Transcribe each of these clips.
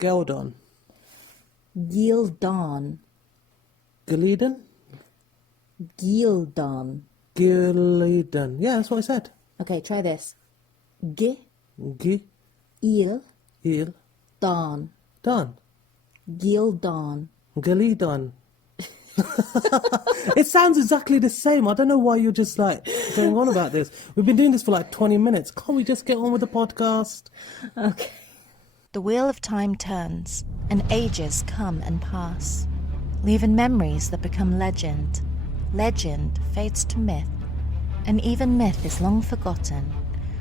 Geldon. Gildon. Gleeman? Gildon. Gleeman. Yeah, that's what I said. Okay, try this. G. G. Il. Il. Don. Don. Gildon. Gleeman. It sounds exactly the same. I don't know why you're just like going on about this. We've been doing this for like 20 minutes. Can't we just get on with the podcast? Okay. The wheel of time turns, and ages come and pass, leaving memories that become legend. Legend fades to myth, and even myth is long forgotten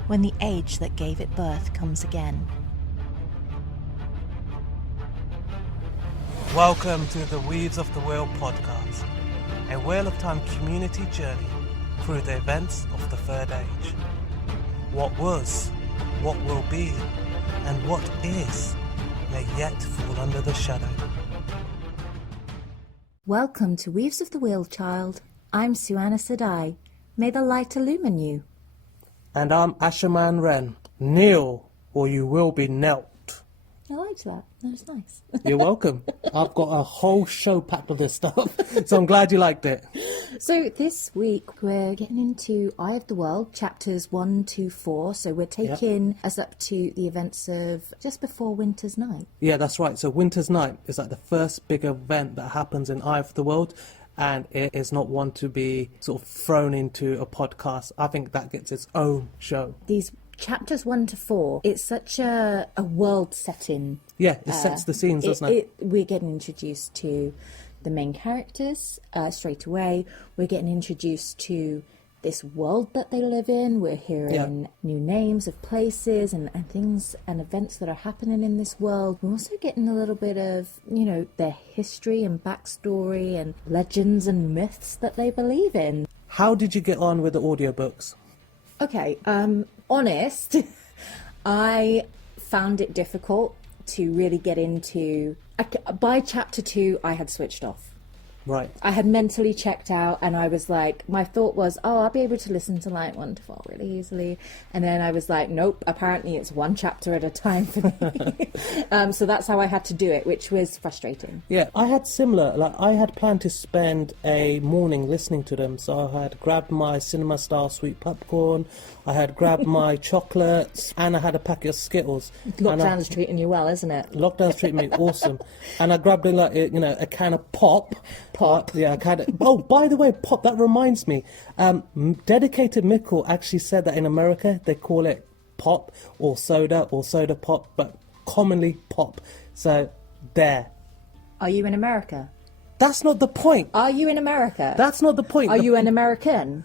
when the age that gave it birth comes again. Welcome to the Weaves of the Wheel podcast, a Wheel of Time community journey through the events of the Third Age. What was, what will be, and what is may yet fall under the shadow. Welcome to Weaves of the Wheel, child. I'm Suana and Ren. May the light illumine you. And I'm Suana and Ren. Kneel, or you will be knelt. I liked that. That was nice. You're welcome. I've got a whole show packed with this stuff, so I'm glad you liked it. So this week we're getting into Eye of the World, chapters 1 to 4. So we're taking us up to the events of just before Winter's Night. Yeah, that's right. So Winter's Night is like the first big event that happens in Eye of the World, and it is not one to be sort of thrown into a podcast. I think that gets its own show. These chapters 1 to 4, it's such a world setting. Yeah, it sets the scenes, doesn't it? We're getting introduced to the main characters straight away. We're getting introduced to this world that they live in. We're hearing new names of places and things and events that are happening in this world. We're also getting a little bit of, their history and backstory and legends and myths that they believe in. How did you get on with the audiobooks? Okay, honest, I found it difficult to really get into. By chapter 2, I had switched off. Right. I had mentally checked out, and I was like, my thought was, I'll be able to listen to like 1 to 4 really easily. And then I was like, nope, apparently it's one chapter at a time for me. So that's how I had to do it, which was frustrating. Yeah, I had similar. Like, I had planned to spend a morning listening to them. So I had grabbed my cinema style sweet popcorn, I had grabbed my chocolates, and I had a packet of Skittles. Lockdown's treating you well, isn't it? Lockdown's treating me awesome. And I grabbed a can of pop. Yeah, I kind of. Oh, by the way, pop. That reminds me. Dedicated Mickle actually said that in America they call it pop or soda pop, but commonly pop. So there. Are you in America? That's not the point. Are you in America? That's not the point. Are you an American?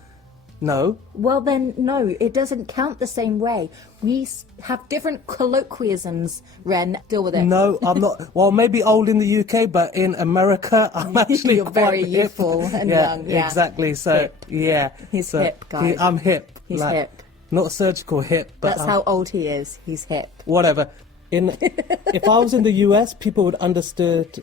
No. Well, then, no, it doesn't count the same way. We have different colloquialisms, Ren. Deal with it. No, I'm not. Well, maybe old in the UK, but in America, I'm actually You're quite very hip. youthful and young. Yeah, exactly. So, hip. yeah. He's hip, guys. I'm hip. He's hip. Not surgical hip, but... That's how old he is. He's hip. Whatever. If I was in the US, people would understand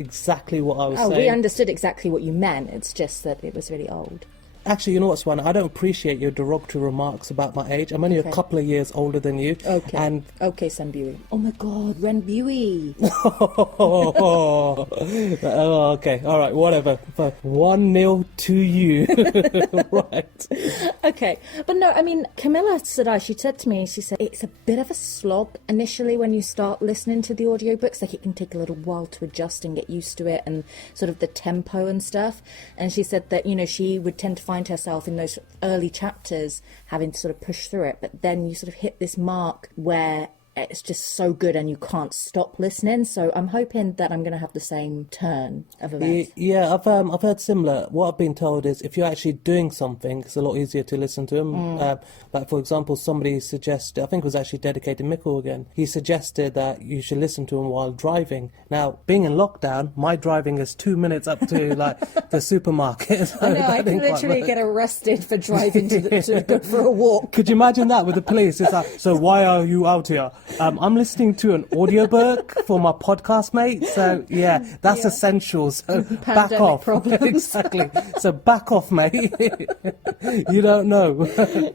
exactly what I was saying. We understood exactly what you meant. It's just that it was really old. Actually, you know what, Swan? I don't appreciate your derogatory remarks about my age. I'm only a couple of years older than you. Okay. Okay, Son Buey. Oh my God, Ren Buey. Oh, okay. All right, whatever. 1-0 to you. Right. Okay. But no, I mean, Camilla Sadai, she said to me, it's a bit of a slog initially when you start listening to the audiobooks. Like, it can take a little while to adjust and get used to it and sort of the tempo and stuff. And she said that, she would tend to find herself in those early chapters having to sort of push through it, but then you sort of hit this mark where it's just so good and you can't stop listening. So I'm hoping that I'm going to have the same turn of events. Yeah, I've heard similar. What I've been told is if you're actually doing something, it's a lot easier to listen to them. Like, for example, somebody suggested, I think it was actually Dedicated Mickle again, he suggested that you should listen to him while driving. Now, being in lockdown, my driving is 2 minutes up to like the supermarket. So I know, I can literally get arrested for driving to go for a walk. Could you imagine that with the police? It's like, so why are you out here? I'm listening to an audiobook for my podcast, mate. So, yeah, that's essential. So back off. Exactly. So back off, mate. You don't know.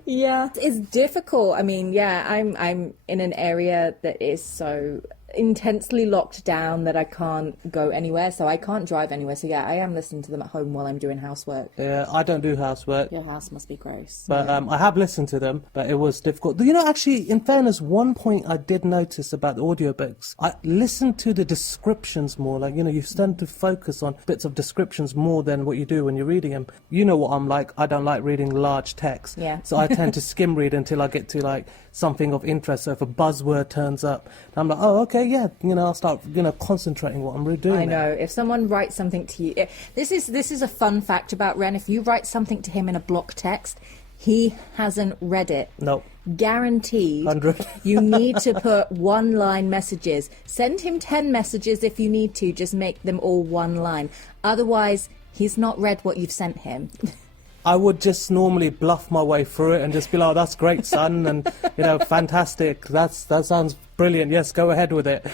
Yeah, it's difficult. I mean, yeah, I'm in an area that is so... intensely locked down that I can't go anywhere, so I can't drive anywhere. So yeah, I am listening to them at home while I'm doing housework. Yeah, I don't do housework. Your house must be gross. But I have listened to them, but it was difficult. You know, actually, in fairness, one point I did notice about the audiobooks, I listened to the descriptions more. Like, you know, you tend to focus on bits of descriptions more than what you do when you're reading them. You know what I'm like. I don't like reading large text. Yeah. So I tend to skim read until I get to, like, something of interest. So if a buzzword turns up, I'm like, oh, okay, yeah. You know, I'll start, you know, concentrating what I'm doing. I know. If someone writes something to you... This is a fun fact about Ren. If you write something to him in a block text, he hasn't read it. Nope. Guaranteed. 100. You need to put one-line messages. Send him 10 messages if you need to. Just make them all one line. Otherwise, he's not read what you've sent him. I would just normally bluff my way through it and just be like, oh, that's great, son, and, you know, fantastic. That sounds brilliant. Yes, go ahead with it.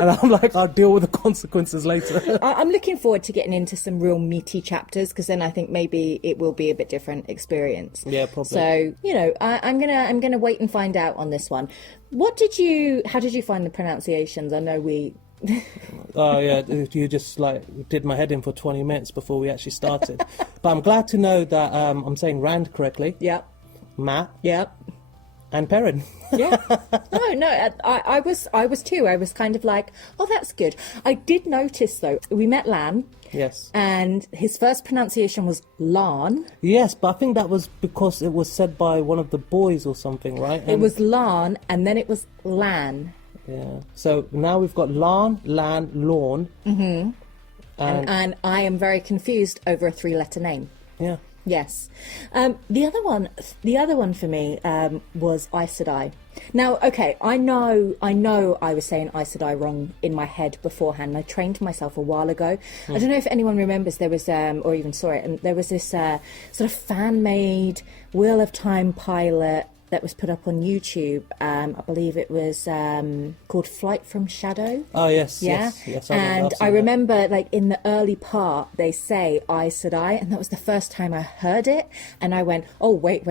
And I'm like, I'll deal with the consequences later. I'm looking forward to getting into some real meaty chapters, because then I think maybe it will be a bit different experience. Yeah, probably. So, you know, I'm gonna wait and find out on this one. How did you find the pronunciations? I know we... Oh yeah, you just like did my head in for 20 minutes before we actually started. But I'm glad to know that I'm saying Rand correctly. Yep. Matt. Yep. And Perrin. Yeah. No, I was too. I was kind of like, oh, that's good. I did notice though, we met Lan. Yes. And his first pronunciation was Lan. Yes, but I think that was because it was said by one of the boys or something, right? It was Lan, and then it was Lan. Yeah. So now we've got Lan, Lawn. Mm-hmm. And I am very confused over a 3-letter name. Yeah. Yes. The other one for me was Aes Sedai. Now, okay, I know I was saying Aes Sedai wrong in my head beforehand. I trained myself a while ago. I don't know if anyone remembers, there was, or even saw it, and there was this sort of fan-made Wheel of Time pilot that was put up on YouTube. I believe it was called Flight from Shadow. Oh, yes, yeah? yes. And I remember, like, in the early part, they say Aes Sedai, and that was the first time I heard it, and I went, oh, wait.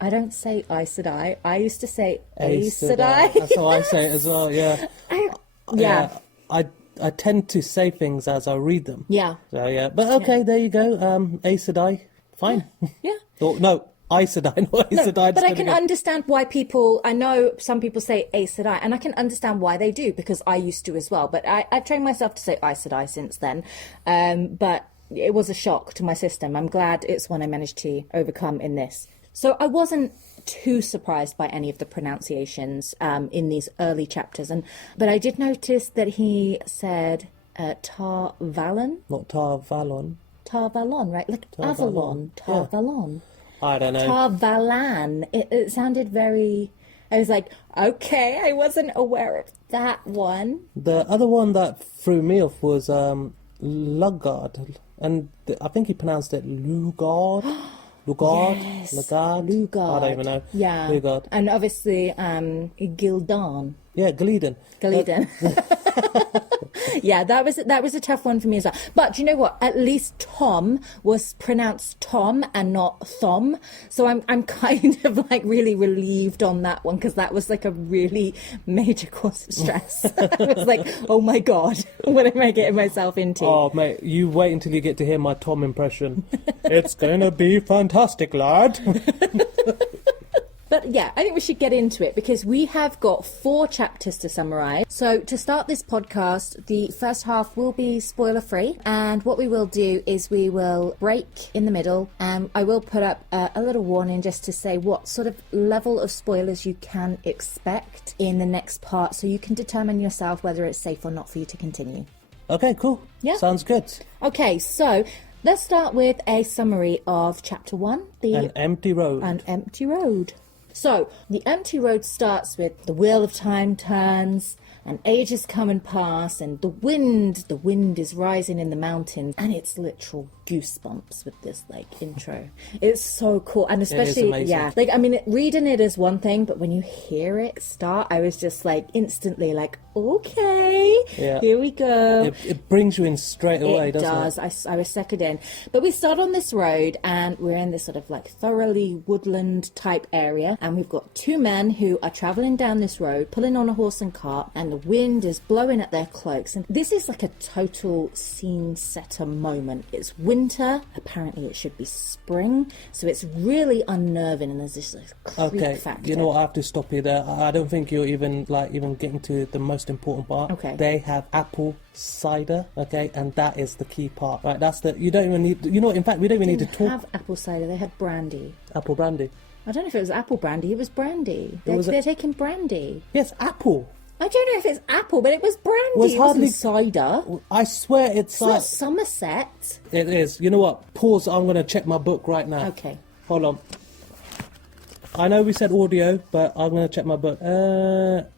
I don't say Aes Sedai. I used to say Aes Sedai. That's how I say it as well, yeah. Yeah. I tend to say things as I read them. Yeah. So, yeah. But, okay, there you go. Aes Sedai, fine. Yeah. Or, no. Aes Sedai, not Aes Sedai. But I can understand why people... I know some people say Aes Sedai, and I can understand why they do, because I used to as well. But I've trained myself to say Aes Sedai since then. But it was a shock to my system. I'm glad it's one I managed to overcome in this. So I wasn't too surprised by any of the pronunciations in these early chapters. But I did notice that he said Tar Valon. Not Tar Valon. Tar Valon, right? Like Avalon. Tar Valon. I don't know. Tar Valan. It sounded very... I was like, okay, I wasn't aware of that one. The other one that threw me off was Lugard. And I think he pronounced it Lugard. Lugard? Yes. Lugard? I don't even know. Yeah. Lugard. And obviously, Gildan. Yeah, Gleedan. Yeah, that was a tough one for me as well. But do you know what? At least Tom was pronounced Tom and not Thom. So I'm kind of like really relieved on that one, because that was like a really major cause of stress. I was like, oh my God, what am I getting myself into? Oh, mate, you wait until you get to hear my Tom impression. It's gonna be fantastic, lad. But yeah, I think we should get into it, because we have got 4 chapters to summarise. So to start this podcast, the first half will be spoiler-free. And what we will do is we will break in the middle. And I will put up a little warning just to say what sort of level of spoilers you can expect in the next part, so you can determine yourself whether it's safe or not for you to continue. Okay, cool. Yeah. Sounds good. Okay, so let's start with a summary of Chapter 1. An empty road. An empty road. So, the empty road starts with the wheel of time turns, and ages come and pass, and the wind is rising in the mountains, and it's literal goosebumps with this, like, intro. It's so cool, and especially, like, I mean, reading it is one thing, but when you hear it start, I was just, like, instantly, like, okay, here we go. It brings you in straight away, doesn't it? It does. I was suckered in. But we start on this road, and we're in this sort of, like, thoroughly woodland type area, and we've got two men who are travelling down this road, pulling on a horse and cart, and the wind is blowing at their cloaks. And this is like a total scene setter moment. It's winter, apparently it should be spring, so it's really unnerving, and there's this creep factor. You know what, I have to stop you there. I don't think you're even getting to the most important part. Okay. They have apple cider, okay, and that is the key part, right? That's the, you don't even need, you know, in fact, we don't even need to talk. They didn't have apple cider, they had brandy. Apple brandy. I don't know if it was apple brandy, it was brandy. They're taking brandy. Yes, apple. I don't know if it's apple, but it was brandy. It wasn't cider. I swear it's not Somerset. It is. You know what? Pause. I'm going to check my book right now. Okay. Hold on. I know we said audio, but I'm going to check my book. There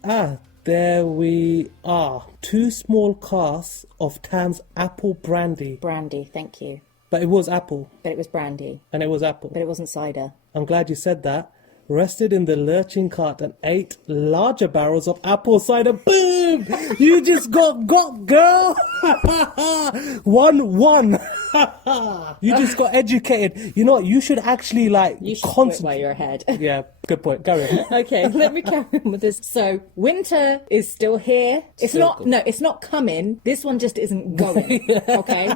we are. 2 small casks of Tam's apple brandy. Brandy, thank you. But it was apple. But it was brandy. And it was apple. But it wasn't cider. I'm glad you said that. Rested in the lurching cart and 8 larger barrels of apple cider. Boom! You just got girl! 1-1. You just got educated. You know what? You should actually You should quit while you're ahead. Yeah, good point. Carry on. Okay, let me carry on with this. So, winter is still here. It's not coming. This one just isn't going. Okay?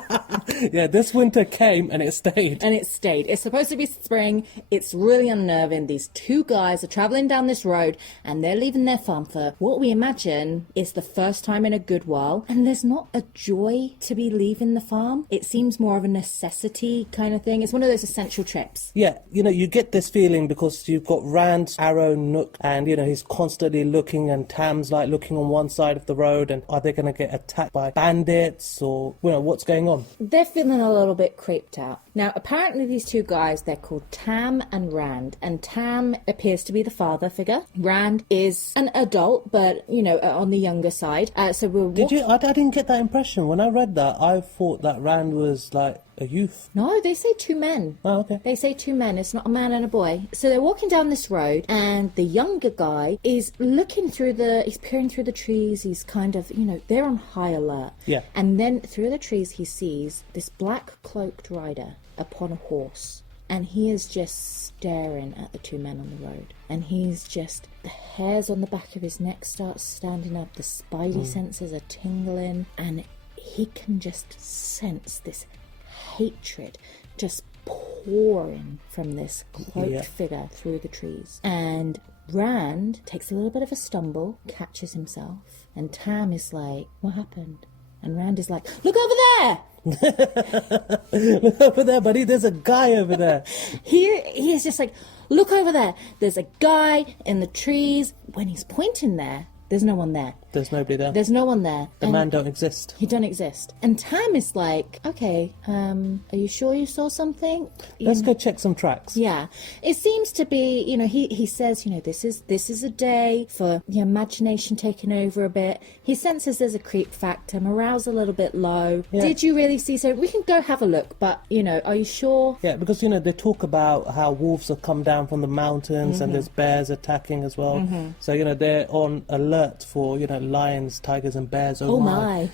Yeah, this winter came and it stayed. It's supposed to be spring. It's really unnerving. These 2 guys are travelling down this road and they're leaving their farm for what we imagine is the first time in a good while. And there's not a joy to be leaving the farm. It seems more of a necessity kind of thing. It's one of those essential trips. Yeah, you know, you get this feeling because you've got Rand, Arrow, Nook, and, you know, he's constantly looking, and Tam's like looking on one side of the road, and are they going to get attacked by bandits, or, you know, what's going on? They're feeling a little bit creeped out. Now, apparently these 2 guys, they're called Tam and Rand, and Tam appears to be the father figure. Rand is an adult, but, you know, on the younger side. So we're I didn't get that impression. When I read that, I thought that Rand was like a youth. No, they say 2 men. Oh, okay. They say 2 men. It's not a man and a boy. So they're walking down this road, and the younger guy is he's peering through the trees. He's kind of, you know, they're on high alert. Yeah. And then through the trees, he sees this black cloaked rider upon a horse. And he is just staring at the 2 men on the road. And he's just, the hairs on the back of his neck start standing up. The spidey senses are tingling. And he can just sense this hatred just pouring from this cloaked figure through the trees. And Rand takes a little bit of a stumble, catches himself. And Tam is like, what happened? And Rand is like, look over there! Look over there, buddy. There's a guy over there. He is just like, look over there. There's a guy in the trees. When he's pointing there, there's no one there. There's nobody there. There's no one there. The man don't exist. He don't exist. And Tam is like, okay, are you sure you saw something? Let's go check some tracks. Yeah. It seems to be, you know, he says, you know, this is a day for the imagination taking over a bit. He senses there's a creep factor, morale's a little bit low. Yeah. Did you really see so? We can go have a look, but, you know, are you sure? Yeah, because, you know, they talk about how wolves have come down from the mountains and there's bears attacking as well. So, you know, they're on alert for, you know, lions, tigers and bears. Oh my.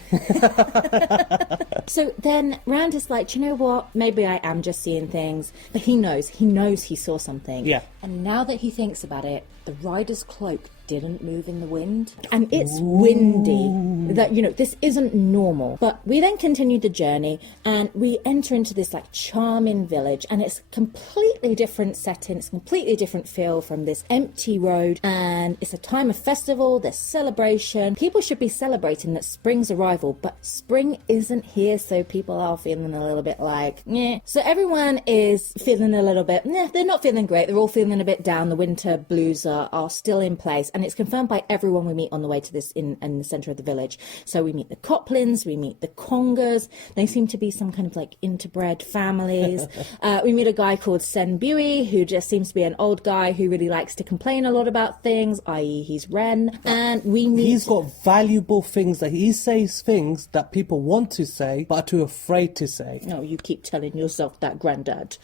So then Rand is like, do you know what? Maybe I am just seeing things. But he knows he saw something. Yeah. And now that he thinks about it, the rider's cloak didn't move in the wind, and it's windy. That, you know, this isn't normal. But we then continue the journey, and we enter into this like charming village, and it's a completely different setting. It's a completely different feel from this empty road, and it's a time of festival. There's celebration. People should be celebrating that spring's arrival, but spring isn't here, so people are feeling a little bit like, yeah. So everyone is feeling a little bit, they're not feeling great. They're all feeling a bit down. The winter blues are still in place. And it's confirmed by everyone we meet on the way to this in the centre of the village. So we meet the Coplins, we meet the Congers. They seem to be some kind of like interbred families. We meet a guy called Sen Bui, who just seems to be an old guy who really likes to complain a lot about things, i.e. he's Ren. And we meet... He's got valuable things that he says things that people want to say but are too afraid to say. Oh, you keep telling yourself that, Grandad.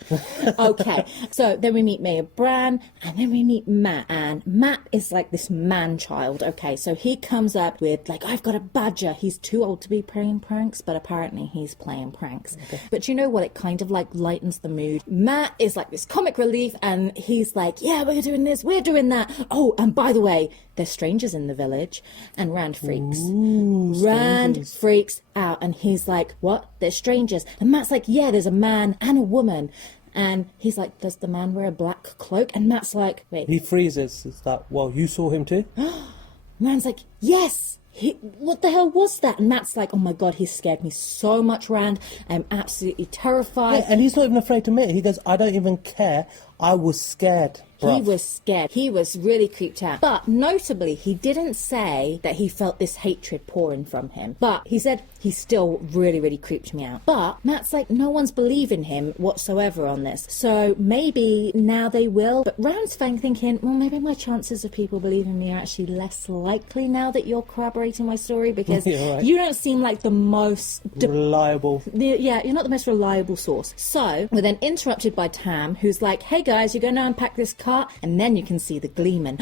Okay, so then we meet Mayor Bran, and then we meet Matt. And Matt is like this man-child. Okay, so he comes up with like, I've got a badger. He's too old to be playing pranks, but apparently he's playing pranks. Okay. But you know what? It kind of like lightens the mood. Matt is like this comic relief, and he's like, yeah, we're doing this, we're doing that. Oh, and by the way, there's strangers in the village. And Rand freaks. Rand freaks out, and he's like, what? There's strangers. And Matt's like, yeah, there's a man and a woman. And he's like, does the man wear a black cloak? And Matt's like, wait. He freezes. It's like, well, you saw him too? Rand's like, yes. What the hell was that? And Matt's like, oh my God, he scared me so much, Rand. I'm absolutely terrified. Yeah, and he's not even afraid to admit it. He goes, I don't even care. I was scared. Bruv. He was scared. He was really creeped out. But notably, he didn't say that he felt this hatred pouring from him. But he said he still really, really creeped me out. But Matt's like, no one's believing him whatsoever on this. So maybe now they will. But Rand's thinking, well, maybe my chances of people believing me are actually less likely now that you're corroborating my story, because right. You don't seem like the most reliable. Yeah, you're not the most reliable source. So we're then interrupted by Tam, who's like, hey guys, you're going to unpack this cart. And then you can see the Gleeman.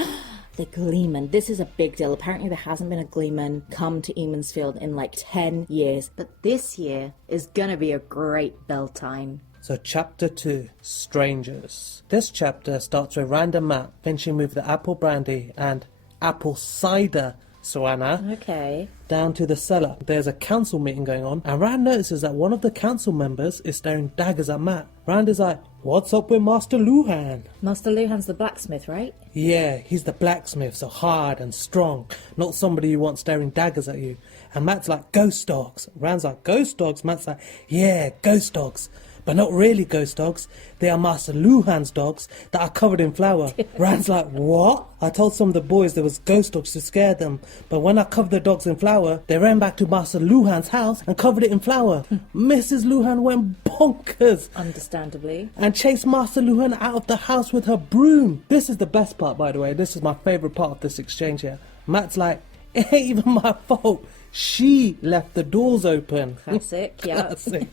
The Gleeman. This is a big deal. Apparently there hasn't been a Gleeman come to Eamondsfield in like 10 years. But this year is going to be a great bell time. So chapter 2, Strangers. This chapter starts with Rand and Matt finishing with the apple brandy and apple cider, Suana. Okay. Down to the cellar. There's a council meeting going on, and Rand notices that one of the council members is staring daggers at Matt. Rand is like, what's up with Master Luhan? Master Luhan's the blacksmith, right? Yeah, he's the blacksmith, so hard and strong, not somebody you want staring daggers at you. And Matt's like, ghost dogs. Rand's like, ghost dogs? Matt's like, yeah, ghost dogs. But not really ghost dogs. They are Master Luhan's dogs that are covered in flour. Rand's like, what? I told some of the boys there was ghost dogs to scare them. But when I covered the dogs in flour, they ran back to Master Luhan's house and covered it in flour. Mrs. Luhan went bonkers. Understandably. And chased Master Luhan out of the house with her broom. This is the best part, by the way. This is my favourite part of this exchange here. Matt's like, it ain't even my fault. She left the doors open. Classic, yeah. Classic.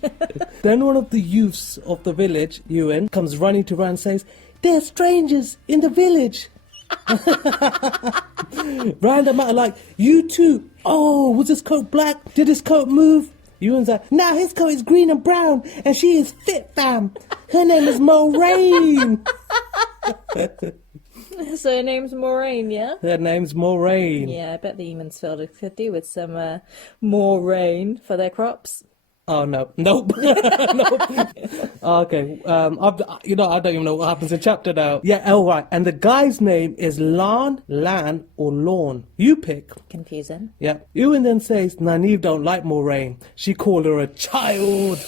Then one of the youths of the village, Ewan, comes running to Rand and says, there are strangers in the village. Rand and Matt are like, you too. Oh, was his coat black? Did his coat move? Ewan's like, nah, his coat is green and brown, and she is fit, fam. Her name is Moraine. So her name's Moraine, yeah? Her name's Moraine. Yeah, I bet the Eamondsfield could do with some more rain for their crops. Oh, no. Nope. Nope. Okay. I don't even know what happens in chapter now. Yeah, oh, right. And the guy's name is Lan, or Lorne. You pick. Confusing. Yeah. Ewan then says Nynaeve don't like Moraine. She called her a child.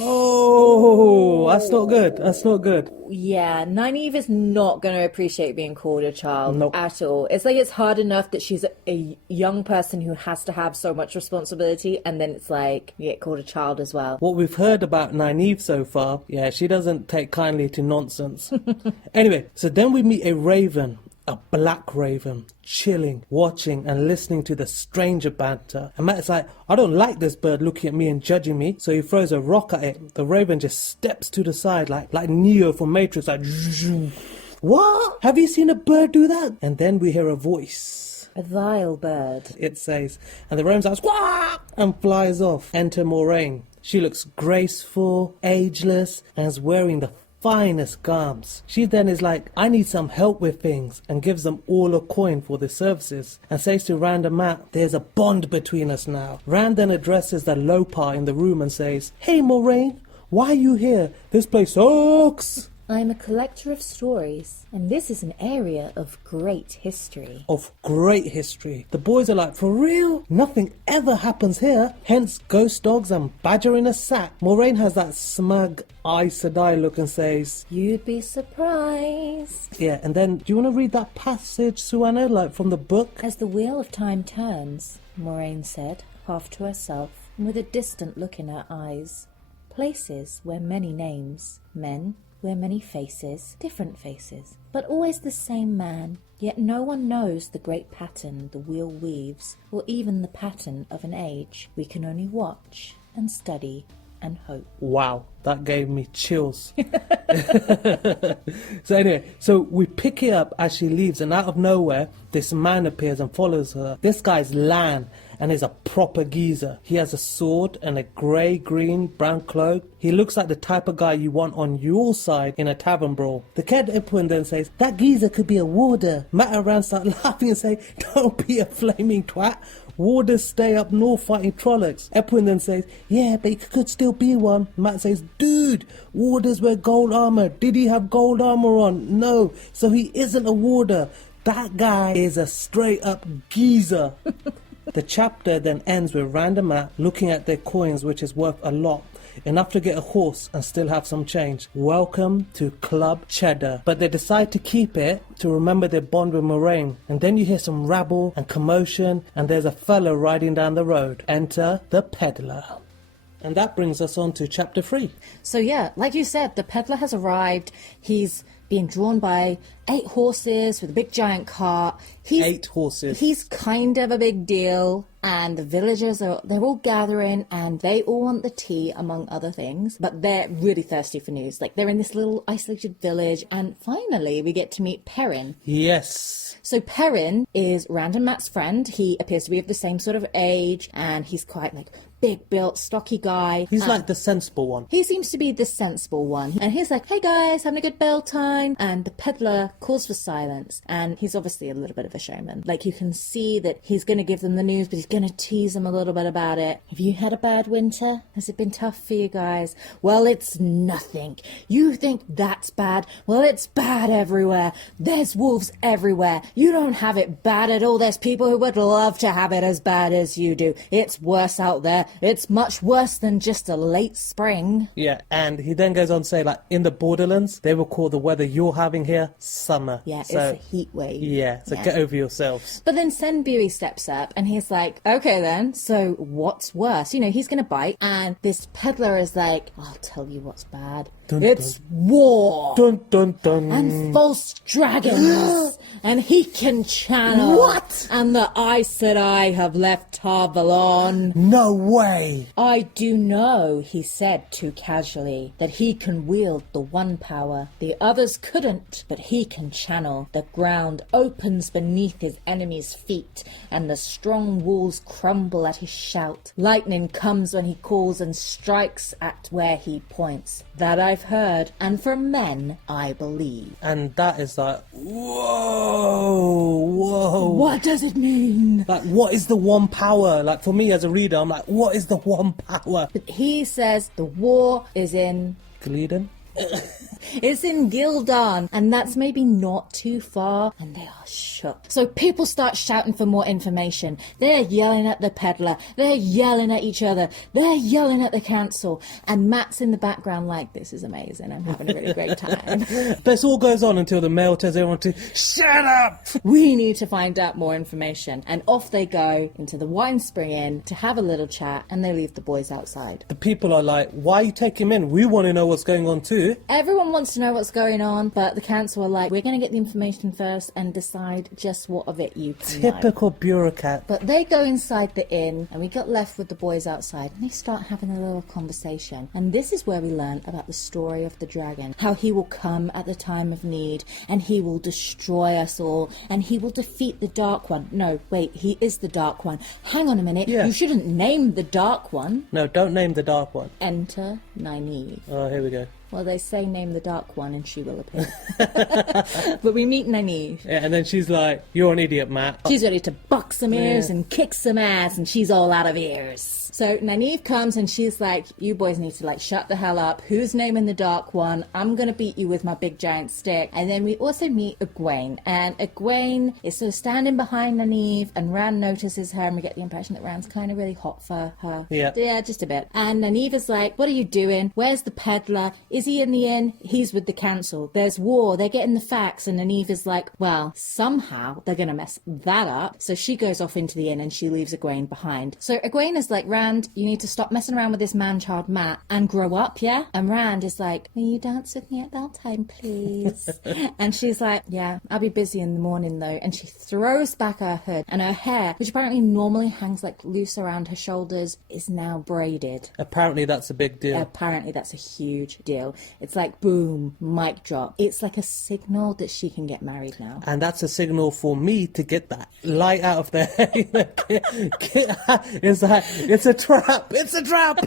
Oh, that's not good. That's not good. Yeah, Nynaeve is not going to appreciate being called a child at all. It's like it's hard enough that she's a young person who has to have so much responsibility, and then it's like you get called a child as well. What we've heard about Nynaeve so far, yeah, she doesn't take kindly to nonsense. Anyway, so then we meet a raven. A black raven, chilling, watching and listening to the stranger banter. And Matt's like, I don't like this bird looking at me and judging me. So he throws a rock at it. The raven just steps to the side like Neo from Matrix, like, what? Have you seen a bird do that? And then we hear a voice. A vile bird, it says. And the raven says, squawk, and flies off. Enter Moraine. She looks graceful, ageless, and is wearing the finest garms. She then is like, I need some help with things, and gives them all a coin for their services, and says to Rand and Matt, there's a bond between us now. Rand then addresses the Lopar in the room and says, hey Moraine, why are you here? This place sucks. I'm a collector of stories, and this is an area of great history. Of great history. The boys are like, for real? Nothing ever happens here. Hence ghost dogs and badger in a sack. Moraine has that smug Aes Sedai look and says, you'd be surprised. Yeah, and then, do you want to read that passage, Suana, like from the book? As the wheel of time turns, Moraine said, half to herself, and with a distant look in her eyes, places where many names, men, where many faces, different faces, but always the same man. Yet no one knows the great pattern the wheel weaves, or even the pattern of an age. We can only watch and study and hope. Wow, that gave me chills. So anyway, so we pick it up as she leaves, and out of nowhere, this man appears and follows her. This guy's Lan, and is a proper geezer. He has a sword and a grey, green, brown cloak. He looks like the type of guy you want on your side in a tavern brawl. The Ked Ipwin then says, that geezer could be a warder. Matt and Ran start laughing and say, don't be a flaming twat. Warders stay up north fighting Trollocs. Epwin then says, yeah, but he could still be one. Matt says, dude, warders wear gold armour. Did he have gold armour on? No, so he isn't a warder. That guy is a straight up geezer. The chapter then ends with Rand and Matt looking at their coins, which is worth a lot. Enough to get a horse and still have some change. Welcome to Club Cheddar. But they decide to keep it to remember their bond with Moraine. And then you hear some rabble and commotion, and there's a fellow riding down the road. Enter the Peddler. And that brings us on to chapter 3. So yeah, like you said, the Peddler has arrived. He's being drawn by 8 horses with a big giant cart. 8 horses. He's kind of a big deal, and the villagers they're all gathering, and they all want the tea, among other things, but they're really thirsty for news. Like, they're in this little isolated village, and finally we get to meet Perrin. Yes. So Perrin is Rand and Matt's friend. He appears to be of the same sort of age, and he's quite like big built, stocky guy. He's like the sensible one. He seems to be the sensible one. And he's like, hey guys, having a good bell time. And the Peddler calls for silence. And he's obviously a little bit of a showman. Like, you can see that he's going to give them the news, but he's going to tease them a little bit about it. Have you had a bad winter? Has it been tough for you guys? Well, it's nothing. You think that's bad? Well, it's bad everywhere. There's wolves everywhere. You don't have it bad at all. There's people who would love to have it as bad as you do. It's worse out there. It's much worse than just a late spring. Yeah, and he then goes on to say, like, in the borderlands, they will call the weather you're having here summer. Yeah, so, it's a heat wave. Yeah, so get over yourselves. But then Senbiri steps up and he's like, okay then, so what's worse? You know, he's going to bite. And this Peddler is like, I'll tell you what's bad. Dun, it's dun. war. Dun, dun, dun. And false dragons. And he can channel. What? And the Aes Sedai have left Tarvalon. No way. I do know, he said too casually, that he can wield the one power. The others couldn't, but he can channel. The ground opens beneath his enemy's feet, and the strong walls crumble at his shout. Lightning comes when he calls and strikes at where he points. That I've heard, and from men I believe. And that is like, whoa. What does it mean? Like, what is the one power? Like, for me as a reader, I'm like, what is the one power? But he says the war is in Gleeman? It's in Gildan, and that's maybe not too far, and they are shook. So people start shouting for more information. They're yelling at the Peddler, they're yelling at each other, they're yelling at the council, and Matt's in the background like, this is amazing, I'm having a really great time. This all goes on until the mail tells everyone to shut up! We need to find out more information, and off they go into the Wine Spring Inn to have a little chat, and they leave the boys outside. The people are like, why you take him in? We want to know what's going on too. Everyone wants to know what's going on, but the council are like, we're going to get the information first and decide just what of it you can know. Typical bureaucrat. But they go inside the inn, and we got left with the boys outside, and they start having a little conversation. And this is where we learn about the story of the dragon, how he will come at the time of need, and he will destroy us all, and he will defeat the Dark One. No, wait, he is the Dark One. Hang on a minute, Yeah. You shouldn't name the Dark One. No, don't name the Dark One. Enter Nynaeve. Oh, here we go. Well, they say name the Dark One and she will appear. But we meet Nynaeve. Yeah, and then she's like, you're an idiot, Matt. She's ready to box some ears and kick some ass, and she's all out of ears. So Nynaeve comes and she's like, you boys need to like shut the hell up. Who's naming the Dark One? I'm gonna beat you with my big giant stick. And then we also meet Egwene, and Egwene is sort of standing behind Nynaeve, and Rand notices her, and we get the impression that Rand's kind of really hot for her. Yeah, just a bit. And Nynaeve is like, what are you doing? Where's the Peddler? Is he in the inn? He's with the council. There's war. They're getting the facts. And Nynaeve is like, well, somehow they're going to mess that up. So she goes off into the inn and she leaves Egwene behind. So Egwene is like, Rand, you need to stop messing around with this man-child Matt and grow up, yeah? And Rand is like, will you dance with me at bell time, please? And she's like, yeah, I'll be busy in the morning though. And she throws back her hood, and her hair, which apparently normally hangs like loose around her shoulders, is now braided. Apparently that's a big deal. Apparently that's a huge deal. deal. It's like, boom, mic drop. It's like a signal that she can get married now. And that's a signal for me to get that light out of there. It's like, it's a trap. It's a trap.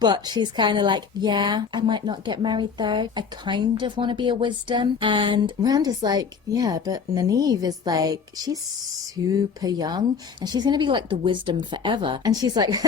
But she's kind of like, yeah, I might not get married though. I kind of want to be a wisdom. And Rand is like, yeah, but Nynaeve is like, she's super young and she's going to be like the wisdom forever. And she's like,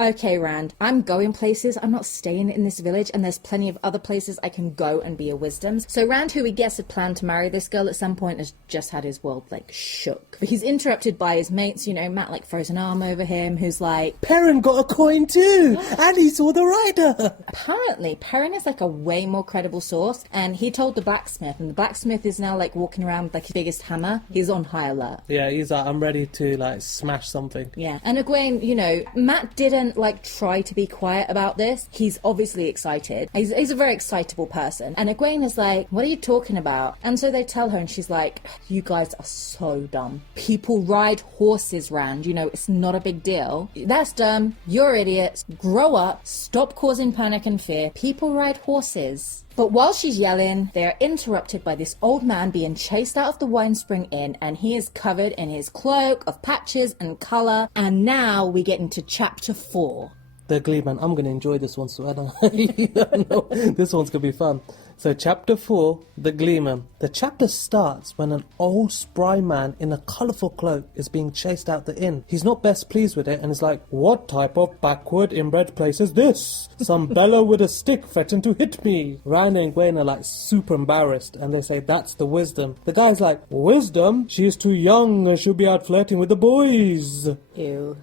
okay, Rand, I'm going places. I'm not staying in this village, and there's plenty of other places I can go and be a wisdom. So Rand, who we guess had planned to marry this girl at some point, has just had his world like shook. But he's interrupted by his mates, you know, Matt like throws an arm over him, who's like, Perrin got a coin too, and he saw the rider. Apparently, Perrin is like a way more credible source, and he told the blacksmith, and the blacksmith is now like walking around with like his biggest hammer. He's on high alert. Yeah, he's like, I'm ready to like smash something. Yeah, and Egwene, you know, Matt didn't like try to be quiet about this. He's obviously excited. He's a very excitable person. And Egwene is like, what are you talking about? And so they tell her, and she's like, you guys are so dumb. People ride horses, Rand. You know, it's not a big deal. That's dumb. You're idiots. Grow up. Stop causing panic and fear. People ride horses. But while she's yelling, they are interrupted by this old man being chased out of the Wine Spring Inn, and he is covered in his cloak of patches and colour. And now we get into chapter 4. The Gleeman. I'm going to enjoy this one, Suana. No, this one's going to be fun. So chapter 4, The Gleeman. The chapter starts when an old spry man in a colourful cloak is being chased out the inn. He's not best pleased with it and is like, what type of backward inbred place is this? Some bellow with a stick threatened to hit me. Rand and Egwene are like super embarrassed, and they say that's the wisdom. The guy's like, wisdom? She's too young and she'll be out flirting with the boys. Ew.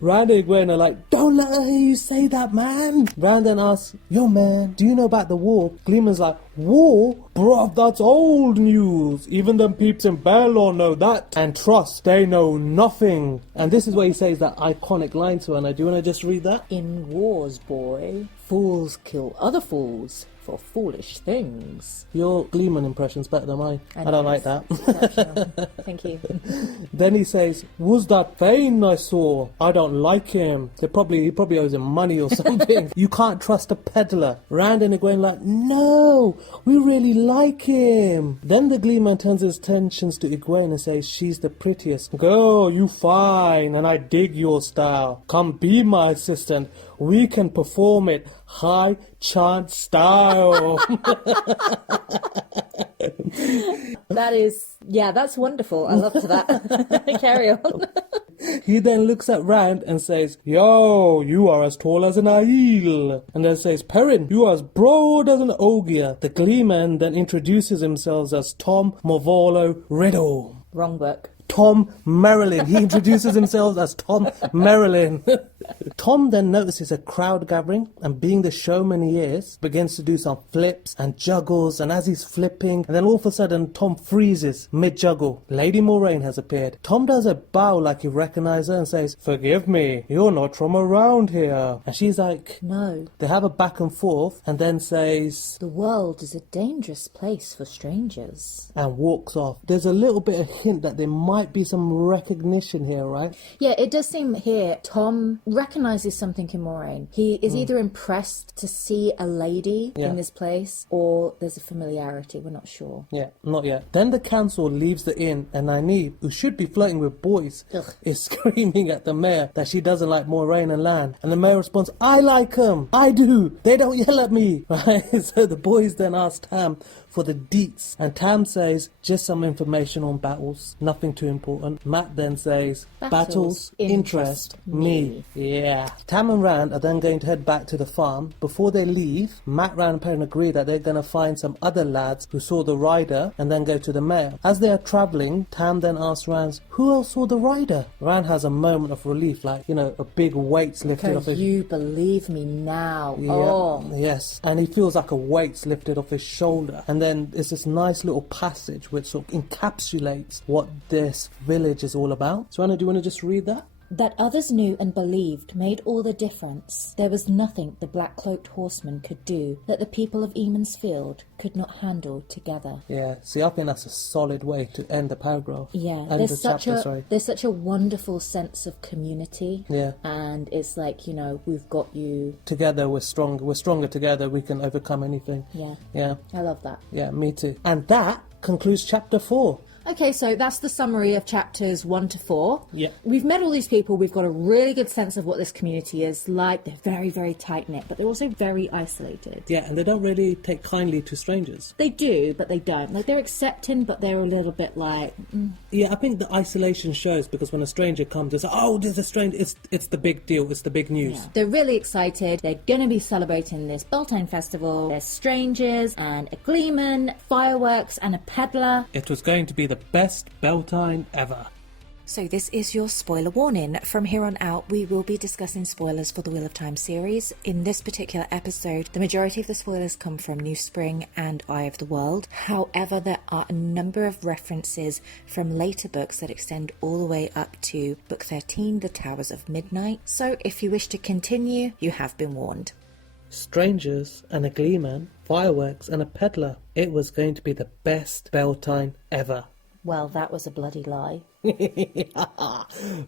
Rand and Egwene are like, don't let her hear you say that, man. Rand then asks, yo man, do you know about the war? Gleeman's like, war? Bruv, that's old news. Even them peeps in Baelor know that. And trust, they know nothing. And this is where he says that iconic line to her. And do you want to just read that? In wars, boy, fools kill other fools for foolish things. Your Gleeman impression's better than mine. I don't like that. Thank you. Then he says, was that Thane I saw? I don't like him. He probably owes him money or something. You can't trust a peddler. Rand and Egwene like, no, we really like him. Then the Gleeman turns his attentions to Egwene and says, she's the prettiest. Girl, you fine, and I dig your style. Come be my assistant. We can perform it high chant style. That's wonderful. I love that. Carry on. He then looks at Rand and says, yo, you are as tall as an Aiel. And then says, Perrin, you are as broad as an Ogier. The Gleeman then introduces himself as Tom Morvolo Riddle. Wrong book. Tom Merrilin. He introduces himself as Tom Merrilin. Tom then notices a crowd gathering, and being the showman he is, begins to do some flips and juggles, and as he's flipping, and then all of a sudden Tom freezes mid-juggle. Lady Moraine has appeared. Tom does a bow like he recognizes her and says, forgive me, you're not from around here. And she's like, no. They have a back and forth, and then says, the world is a dangerous place for strangers. And walks off. There's a little bit of hint that there might be some recognition here, right? Yeah, it does seem here Tom recognizes something in Moraine. He is either impressed to see a lady in this place, or there's a familiarity. We're not sure. Yeah, not yet. Then the council leaves the inn, and Nynaeve, who should be flirting with boys, is screaming at the mayor that she doesn't like Moraine and Lan. And the mayor responds, I like them. I do. They don't yell at me. Right? So the boys then ask Tam for the deets, and Tam says, just some information on battles, nothing too important. Matt then says, battles interest me. Yeah. Tam and Rand are then going to head back to the farm. Before they leave, Matt, Rand and Perrin agree that they're going to find some other lads who saw the rider and then go to the mayor. As they are travelling, Tam then asks Rand, who else saw the rider? Rand has a moment of relief, like, you know, a big weight's lifted off his... You believe me now. Yeah, oh. Yes. And he feels like a weight's lifted off his shoulder. And then it's this nice little passage which sort of encapsulates what this village is all about. So Anna, do you want to just read that? That others knew and believed made all the difference. There was nothing the black-cloaked horseman could do that the people of Eamon's Field could not handle together. Yeah, see, I think that's a solid way to end the paragraph. Yeah, End the chapter, sorry. there's such a wonderful sense of community. Yeah. And it's like, we've got you. Together we're strong. We're stronger together. We can overcome anything. Yeah. Yeah. I love that. Yeah, me too. And that concludes chapter 4. Okay, so that's the summary of chapters 1 to 4. Yeah. We've met all these people. We've got a really good sense of what this community is like. They're very, very tight-knit, but they're also very isolated. Yeah, and they don't really take kindly to strangers. They do, but they don't. Like, they're accepting, but they're a little bit like... Yeah, I think the isolation shows because when a stranger comes, it's like, oh, there's a stranger. It's the big deal. It's the big news. Yeah. They're really excited. They're going to be celebrating this Beltane festival. There's strangers and a Gleeman, fireworks and a Peddler. It was going to be the best Beltane ever. So this is your spoiler warning. From here on out, we will be discussing spoilers for the Wheel of Time series. In this particular episode, the majority of the spoilers come from New Spring and Eye of the World. However, there are a number of references from later books that extend all the way up to Book 13, The Towers of Midnight. So if you wish to continue, you have been warned. Strangers and a Gleeman, fireworks and a Peddler. It was going to be the best Beltane ever. Well, that was a bloody lie.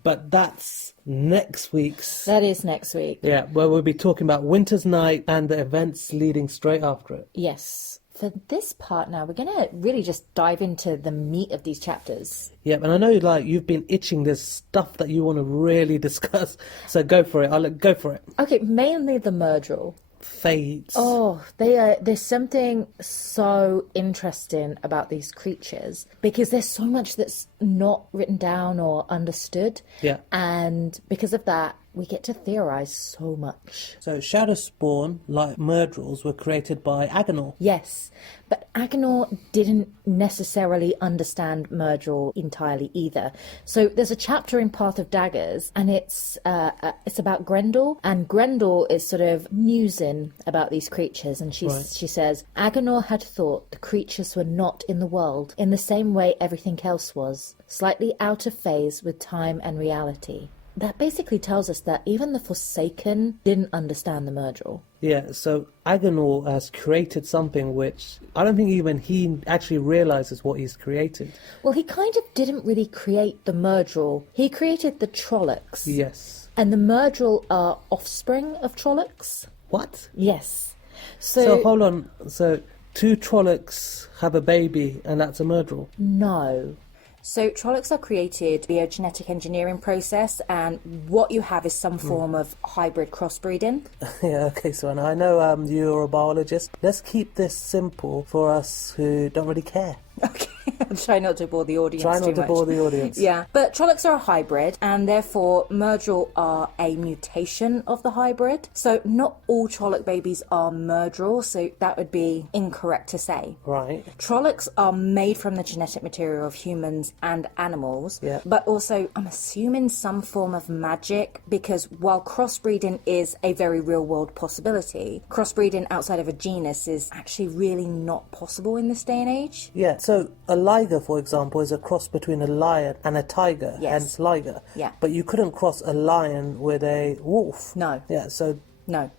But that's next week's. That is next week. Yeah, where we'll be talking about Winter's Night and the events leading straight after it. Yes. For this part now, we're going to really just dive into the meat of these chapters. Yeah, and I know you've been itching. There's stuff that you want to really discuss. So go for it. Go for it. Okay, mainly the Myrddraal. Fates. Oh, there's something so interesting about these creatures because there's so much that's not written down or understood. Yeah. And because of that, we get to theorize so much. So Shadowspawn, like Myrddraals, were created by Agenor. Yes, but Agenor didn't necessarily understand Myrddraal entirely either. So there's a chapter in Path of Daggers, and it's about Grendel, and Grendel is sort of musing about these creatures, and she says, Agenor had thought the creatures were not in the world, in the same way everything else was, slightly out of phase with time and reality. That basically tells us that even the Forsaken didn't understand the Myrddraal. Yeah, so Agenor has created something which I don't think even he actually realises what he's created. Well, he kind of didn't really create the Myrddraal. He created the Trollocs. Yes. And the Myrddraal are offspring of Trollocs. What? Yes. So hold on. So 2 Trollocs have a baby and that's a Myrddraal? No. So Trollocs are created via genetic engineering process, and what you have is some form of hybrid crossbreeding. Yeah, okay, so I know you're a biologist. Let's keep this simple for us who don't really care. Okay, I'll try not to bore the audience Try not too to much. bore the audience. Yeah, but Trollocs are a hybrid, and therefore Myrddraal are a mutation of the hybrid. So not all Trolloc babies are Myrddraal, so that would be incorrect to say. Right. Trollocs are made from the genetic material of humans and animals, Yeah. but also I'm assuming some form of magic, because while crossbreeding is a very real-world possibility, crossbreeding outside of a genus is actually really not possible in this day and age. Yeah, so a liger, for example, is a cross between a lion and a tiger, Yes. hence liger. Yeah. But you couldn't cross a lion with a wolf. No. Yeah, so... No,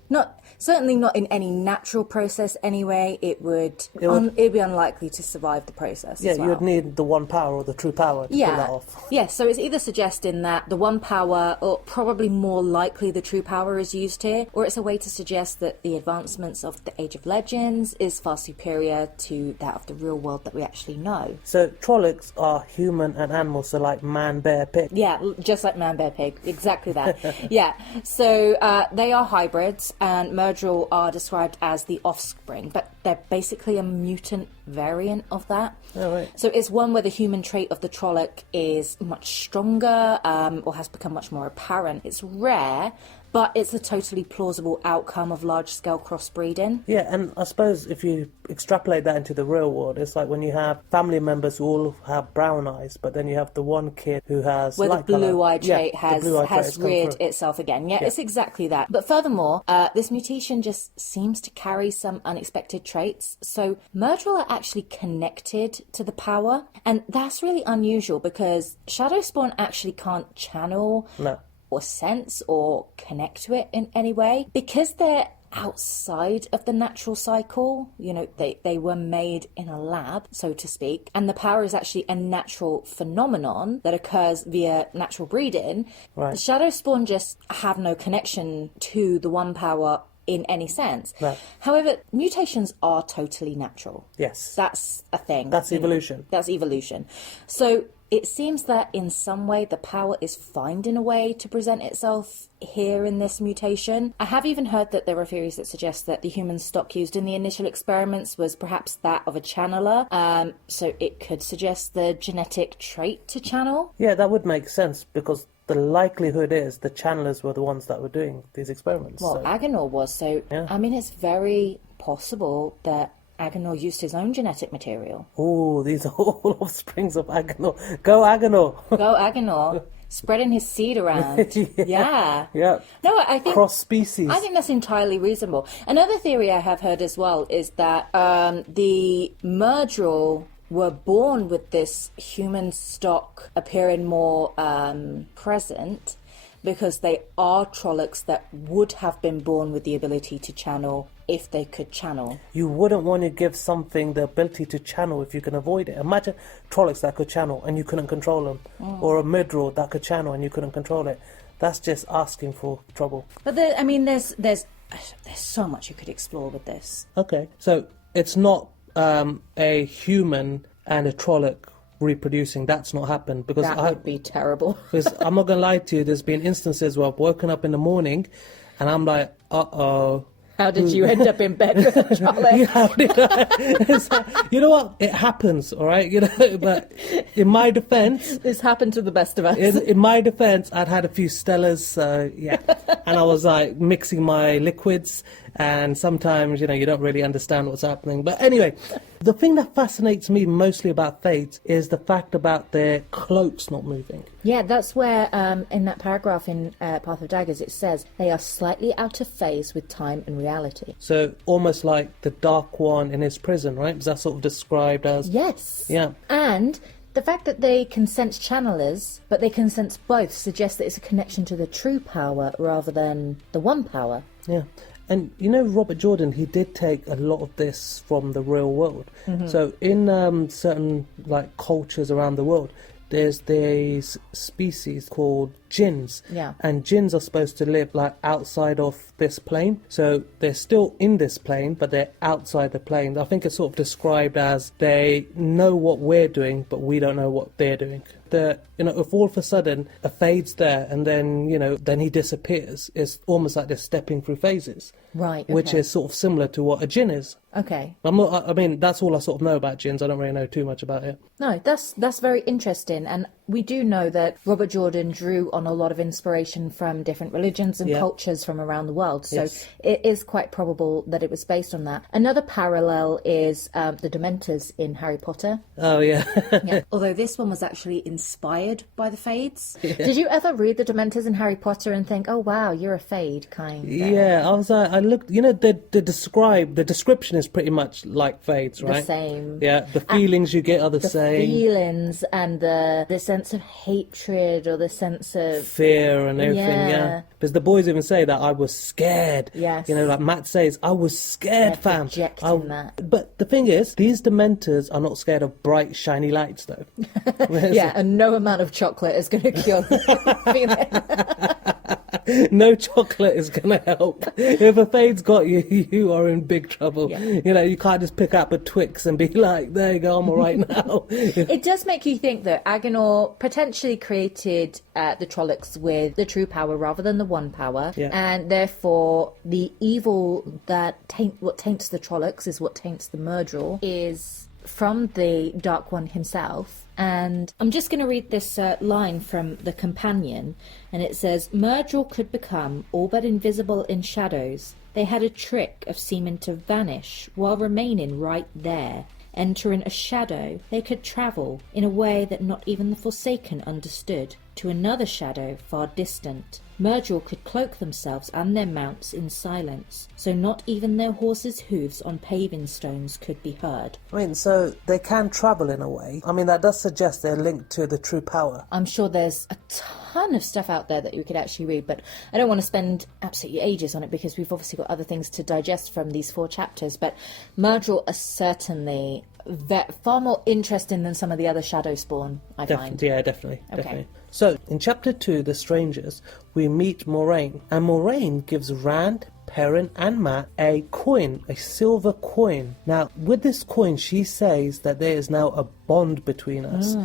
certainly not in any natural process anyway. It would be unlikely to survive the process. Yeah, as well. you would need the one power or the true power to pull that off. Yeah, so it's either suggesting that the one power, or probably more likely the true power, is used here, or it's a way to suggest that the advancements of the Age of Legends is far superior to that of the real world that we actually know. So Trollocs are human and animal, so like man, bear, pig. Yeah, just like man, bear, pig. Exactly that. Yeah, so they are hybrids, and Myrddraal are described as the offspring, but they're basically a mutant variant of that. Oh, right. So it's one where the human trait of the Trolloc is much stronger, or has become much more apparent. It's rare, but it's a totally plausible outcome of large-scale crossbreeding. Yeah, and I suppose if you extrapolate that into the real world, it's like when you have family members who all have brown eyes, but then you have the one kid who has where the light colour. blue-eye trait the blue-eye trait has come reared through. itself again. Yeah, it's exactly that. But furthermore, this mutation just seems to carry some unexpected traits. So Myrddraal are actually connected to the power, and that's really unusual because Shadowspawn actually can't channel or sense or connect to it in any way. Because they're outside of the natural cycle, you know, they were made in a lab, so to speak, and the power is actually a natural phenomenon that occurs via natural breeding. Right. The shadow spawn just have no connection to the one power in any sense. Right. However, mutations are totally natural. Yes. That's a thing. That's evolution. That's evolution. So it seems that in some way the power is finding a way to present itself here in this mutation. I have even heard that there are theories that suggest that the human stock used in the initial experiments was perhaps that of a channeler. So it could suggest the genetic trait to channel. Yeah, that would make sense, because the likelihood is the channelers were the ones that were doing these experiments. Well, so. Agenor was. So, Yeah. I mean, it's very possible that Agenor used his own genetic material. Oh, these are all offsprings of Agenor. Go Agenor! Go Agenor, spreading his seed around. Yeah. Yeah. No, I think Cross species. I think that's entirely reasonable. Another theory I have heard as well is that the Murdrel were born with this human stock appearing more present, because they are Trollocs that would have been born with the ability to channel if they could channel. You wouldn't want to give something the ability to channel if you can avoid it. Imagine Trollocs that could channel and you couldn't control them, or a Midrel that could channel and you couldn't control it. That's just asking for trouble. But there's so much you could explore with this. Okay, so it's not a human and a Trolloc reproducing. That's not happened, because That would be terrible. Because I'm not gonna lie to you, there's been instances where I've woken up in the morning and I'm like, uh-oh. How did you end up in bed with a Trolloc? How did I? It's like, you know what? It happens, all right? You know, but in my defense, This happened to the best of us. in my defense, I'd had a few Stellas, so yeah. And I was like mixing my liquids, and sometimes, you know, you don't really understand what's happening. But anyway, the thing that fascinates me mostly about Fades is the fact about their cloaks not moving. Yeah, that's where in that paragraph in Path of Daggers it says they are slightly out of phase with time and reality. So almost like the Dark One in his prison, right? Is that sort of described as? Yes. Yeah. And the fact that they can sense channelers, but they can sense both, suggests that it's a connection to the true power rather than the one power. Yeah. And you know, Robert Jordan, he did take a lot of this from the real world. So in certain like cultures around the world, there's these species called jinns. Yeah. And jinns are supposed to live like outside of this plane. So they're still in this plane, but they're outside the plane. I think it's sort of described as they know what we're doing, but we don't know what they're doing. You know, if all of a sudden a Fade's there and then, you know, then he disappears, it's almost like they're stepping through phases. Right. Okay. Which is sort of similar to what a jinn is. Okay. I mean, that's all I sort of know about jinns. I don't really know too much about it. No, that's very interesting. And we do know that Robert Jordan drew on a lot of inspiration from different religions and cultures from around the world. So it is quite probable that it was based on that. Another parallel is the Dementors in Harry Potter. Oh, yeah. Yeah. Although this one was actually inspired by the Fades. Yeah. Did you ever read the Dementors in Harry Potter and think, oh, wow, you're a Fade, kind of? Yeah, I was like, I looked, you know, the description is pretty much like Fades, right? The same. Yeah, the feelings you get are the same. The feelings and the sense of hatred or the sense of fear and everything, yeah. Because the boys even say that I was scared. Yes. You know, like Matt says, I was scared, fam. Projecting that. But the thing is, these Dementors are not scared of bright, shiny lights, though. Yeah, and no amount of chocolate is going to cure the feeling. No chocolate is going to help. If a Fade's got you, you are in big trouble. Yeah. You know, you can't just pick up a Twix and be like, there you go, I'm all right now. It does make you think that Agenor potentially created the Trollocs with the true power rather than the one power. Yeah. And therefore, the evil that what taints the Trollocs is what taints the Murdrel is from the Dark One himself. And I'm just going to read this line from The Companion, and it says, Murdrel could become all but invisible in shadows. They had a trick of seeming to vanish while remaining right there. Entering a shadow, they could travel in a way that not even the Forsaken understood. to another shadow far distant. Myrtle could cloak themselves and their mounts in silence, so not even their horses' hooves on paving stones could be heard. I mean, so they can travel in a way. I mean, that does suggest they're linked to the true power. I'm sure there's a ton of stuff out there that we could actually read, but I don't want to spend absolutely ages on it because we've obviously got other things to digest from these 4 chapters. But Myrtle are certainly far more interesting than some of the other shadow spawn, I find. Yeah, definitely. Okay. Definitely. So, in chapter 2, The Strangers, we meet Moraine. And Moraine gives Rand, Perrin and Matt a coin, a silver coin. Now, with this coin, she says that there is now a bond between us.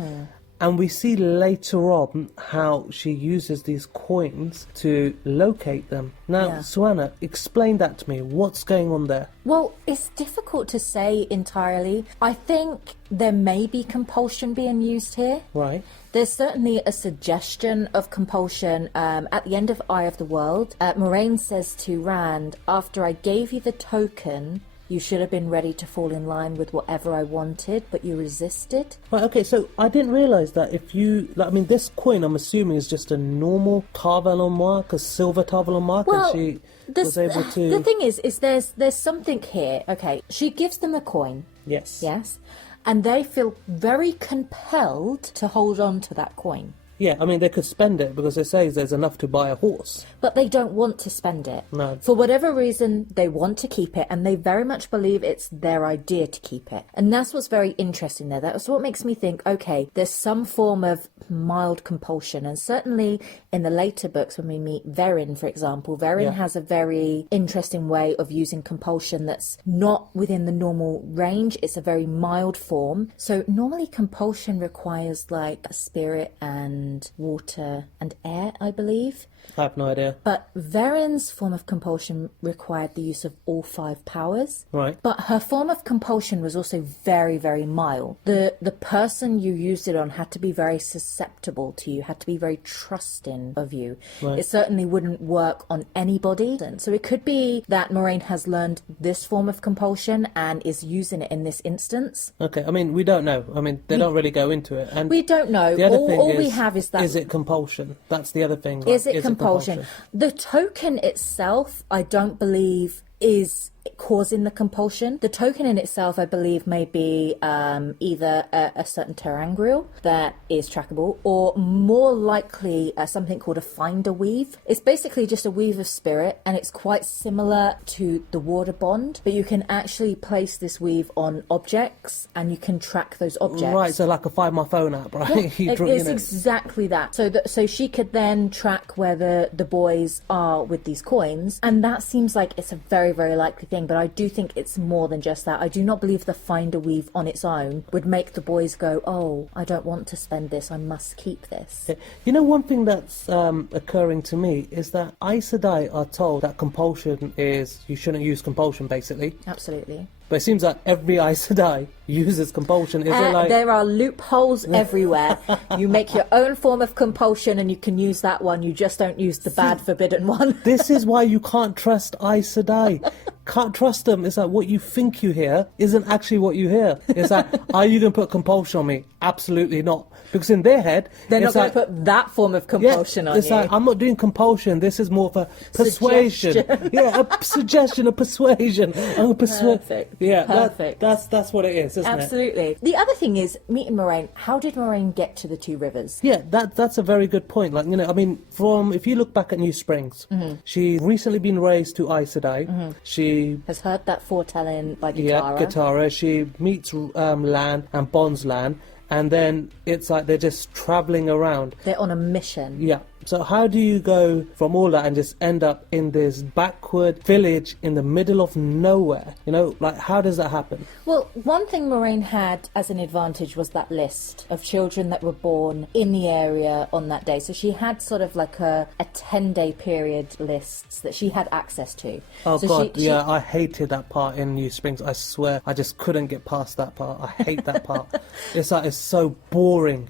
And we see later on how she uses these coins to locate them. Now, Suana, explain that to me. What's going on there? Well, it's difficult to say entirely. I think there may be compulsion being used here. Right. There's certainly a suggestion of compulsion at the end of Eye of the World. Moraine says to Rand, after I gave you the token, you should have been ready to fall in line with whatever I wanted, but you resisted. Right, okay, so I didn't realise that if you... I mean, this coin, I'm assuming, is just a normal Tarvalon mark, a silver Tarvalon mark, Well, and she was able to... The thing is there's something here. Okay, she gives them a coin. Yes. Yes. And they feel very compelled to hold on to that coin. Yeah, I mean, they could spend it because it says there's enough to buy a horse. But they don't want to spend it. No. For whatever reason, they want to keep it, and they very much believe it's their idea to keep it. And that's what's very interesting there. That's what makes me think, okay, there's some form of mild compulsion. And certainly in the later books, when we meet Verin, for example, Verin has a very interesting way of using compulsion that's not within the normal range. It's a very mild form. So normally compulsion requires like a spirit and water and air, I believe. I have no idea. But Verin's form of compulsion required the use of all 5 powers. Right. But her form of compulsion was also very, very mild. The person you used it on had to be very susceptible to you, had to be very trusting of you. Right. It certainly wouldn't work on anybody. And so it could be that Moraine has learned this form of compulsion and is using it in this instance. Okay, I mean, we don't know. I mean, they don't really go into it. And we don't know. the other thing All we have is that... Is it compulsion? That's the other thing. Like, Is it compulsion? The token itself, I don't believe is causing the compulsion. The token in itself, I believe, may be either a certain terangrial that is trackable, or more likely something called a finder weave. It's basically just a weave of spirit, and it's quite similar to the water bond, but you can actually place this weave on objects, and you can track those objects. Right, so like a Find My Phone app, right? Yeah, it's exactly that. So she could then track where the boys are with these coins, and that seems like it's a very, very likely thing, but I do think it's more than just that. I do not believe the finder weave on its own would make the boys go, oh, I don't want to spend this, I must keep this. You know, one thing that's occurring to me is that Aes Sedai are told that compulsion is, you shouldn't use compulsion, basically. Absolutely. But it seems like every Aes Sedai uses compulsion. Is it like... There are loopholes everywhere. You make your own form of compulsion and you can use that one. You just don't use the bad forbidden one. This is why you can't trust Aes Sedai. Can't trust them. It's like what you think you hear isn't actually what you hear. It's like, are you going to put compulsion on me? Absolutely not. Because in their head... They're not going to put that form of compulsion on you. It's like, I'm not doing compulsion. This is more of a persuasion. A suggestion, a persuasion. Perfect. Yeah, perfect. That's what it is, isn't it? Absolutely. The other thing is, meeting Moraine, how did Moraine get to the 2 rivers? Yeah, that's a very good point. Like, you know, I mean, if you look back at New Springs, she's recently been raised to Aes Sedai. She has heard that foretelling by Guittara. Yeah, Guittara. She meets Lan and bonds Lan. And then it's like they're just travelling around. They're on a mission. Yeah. So how do you go from all that and just end up in this backward village in the middle of nowhere? You know, like, how does that happen? Well, one thing Moraine had as an advantage was that list of children that were born in the area on that day. So she had sort of like a 10-day period lists that she had access to. Oh, so God, I hated that part in New Springs. I swear, I just couldn't get past that part. I hate that part. It's like, it's so boring.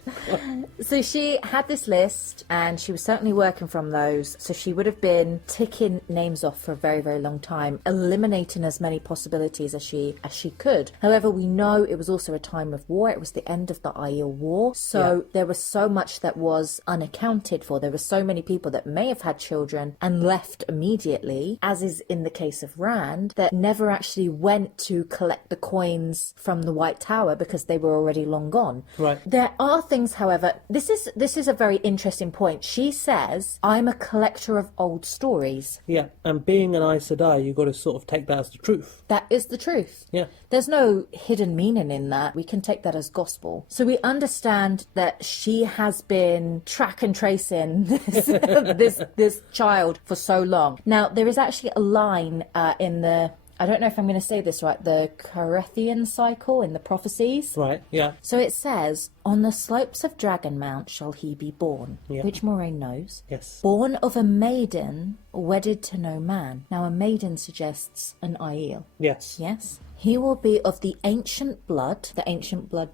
So she had this list and she was certainly working from those. So she would have been ticking names off for a very, very long time, eliminating as many possibilities as she could. However, we know it was also a time of war. It was the end of the Aiel War. So there was so much that was unaccounted for. There were so many people that may have had children and left immediately, as is in the case of Rand, that never actually went to collect the coins from the White Tower because they were already long gone. Right. There are things, however, this is a very interesting point. She says, I'm a collector of old stories. Yeah, and being an Aes Sedai, you've got to sort of take that as the truth. That is the truth. Yeah. There's no hidden meaning in that. We can take that as gospel. So we understand that she has been track and tracing this child for so long. Now, there is actually a line in the, I don't know if I'm going to say this right, the Carethian cycle in the prophecies. Right, yeah. So it says, on the slopes of Dragonmount shall he be born, which Moraine knows. Yes. Born of a maiden, wedded to no man. Now, a maiden suggests an Aiel. Yes. Yes. He will be of the ancient blood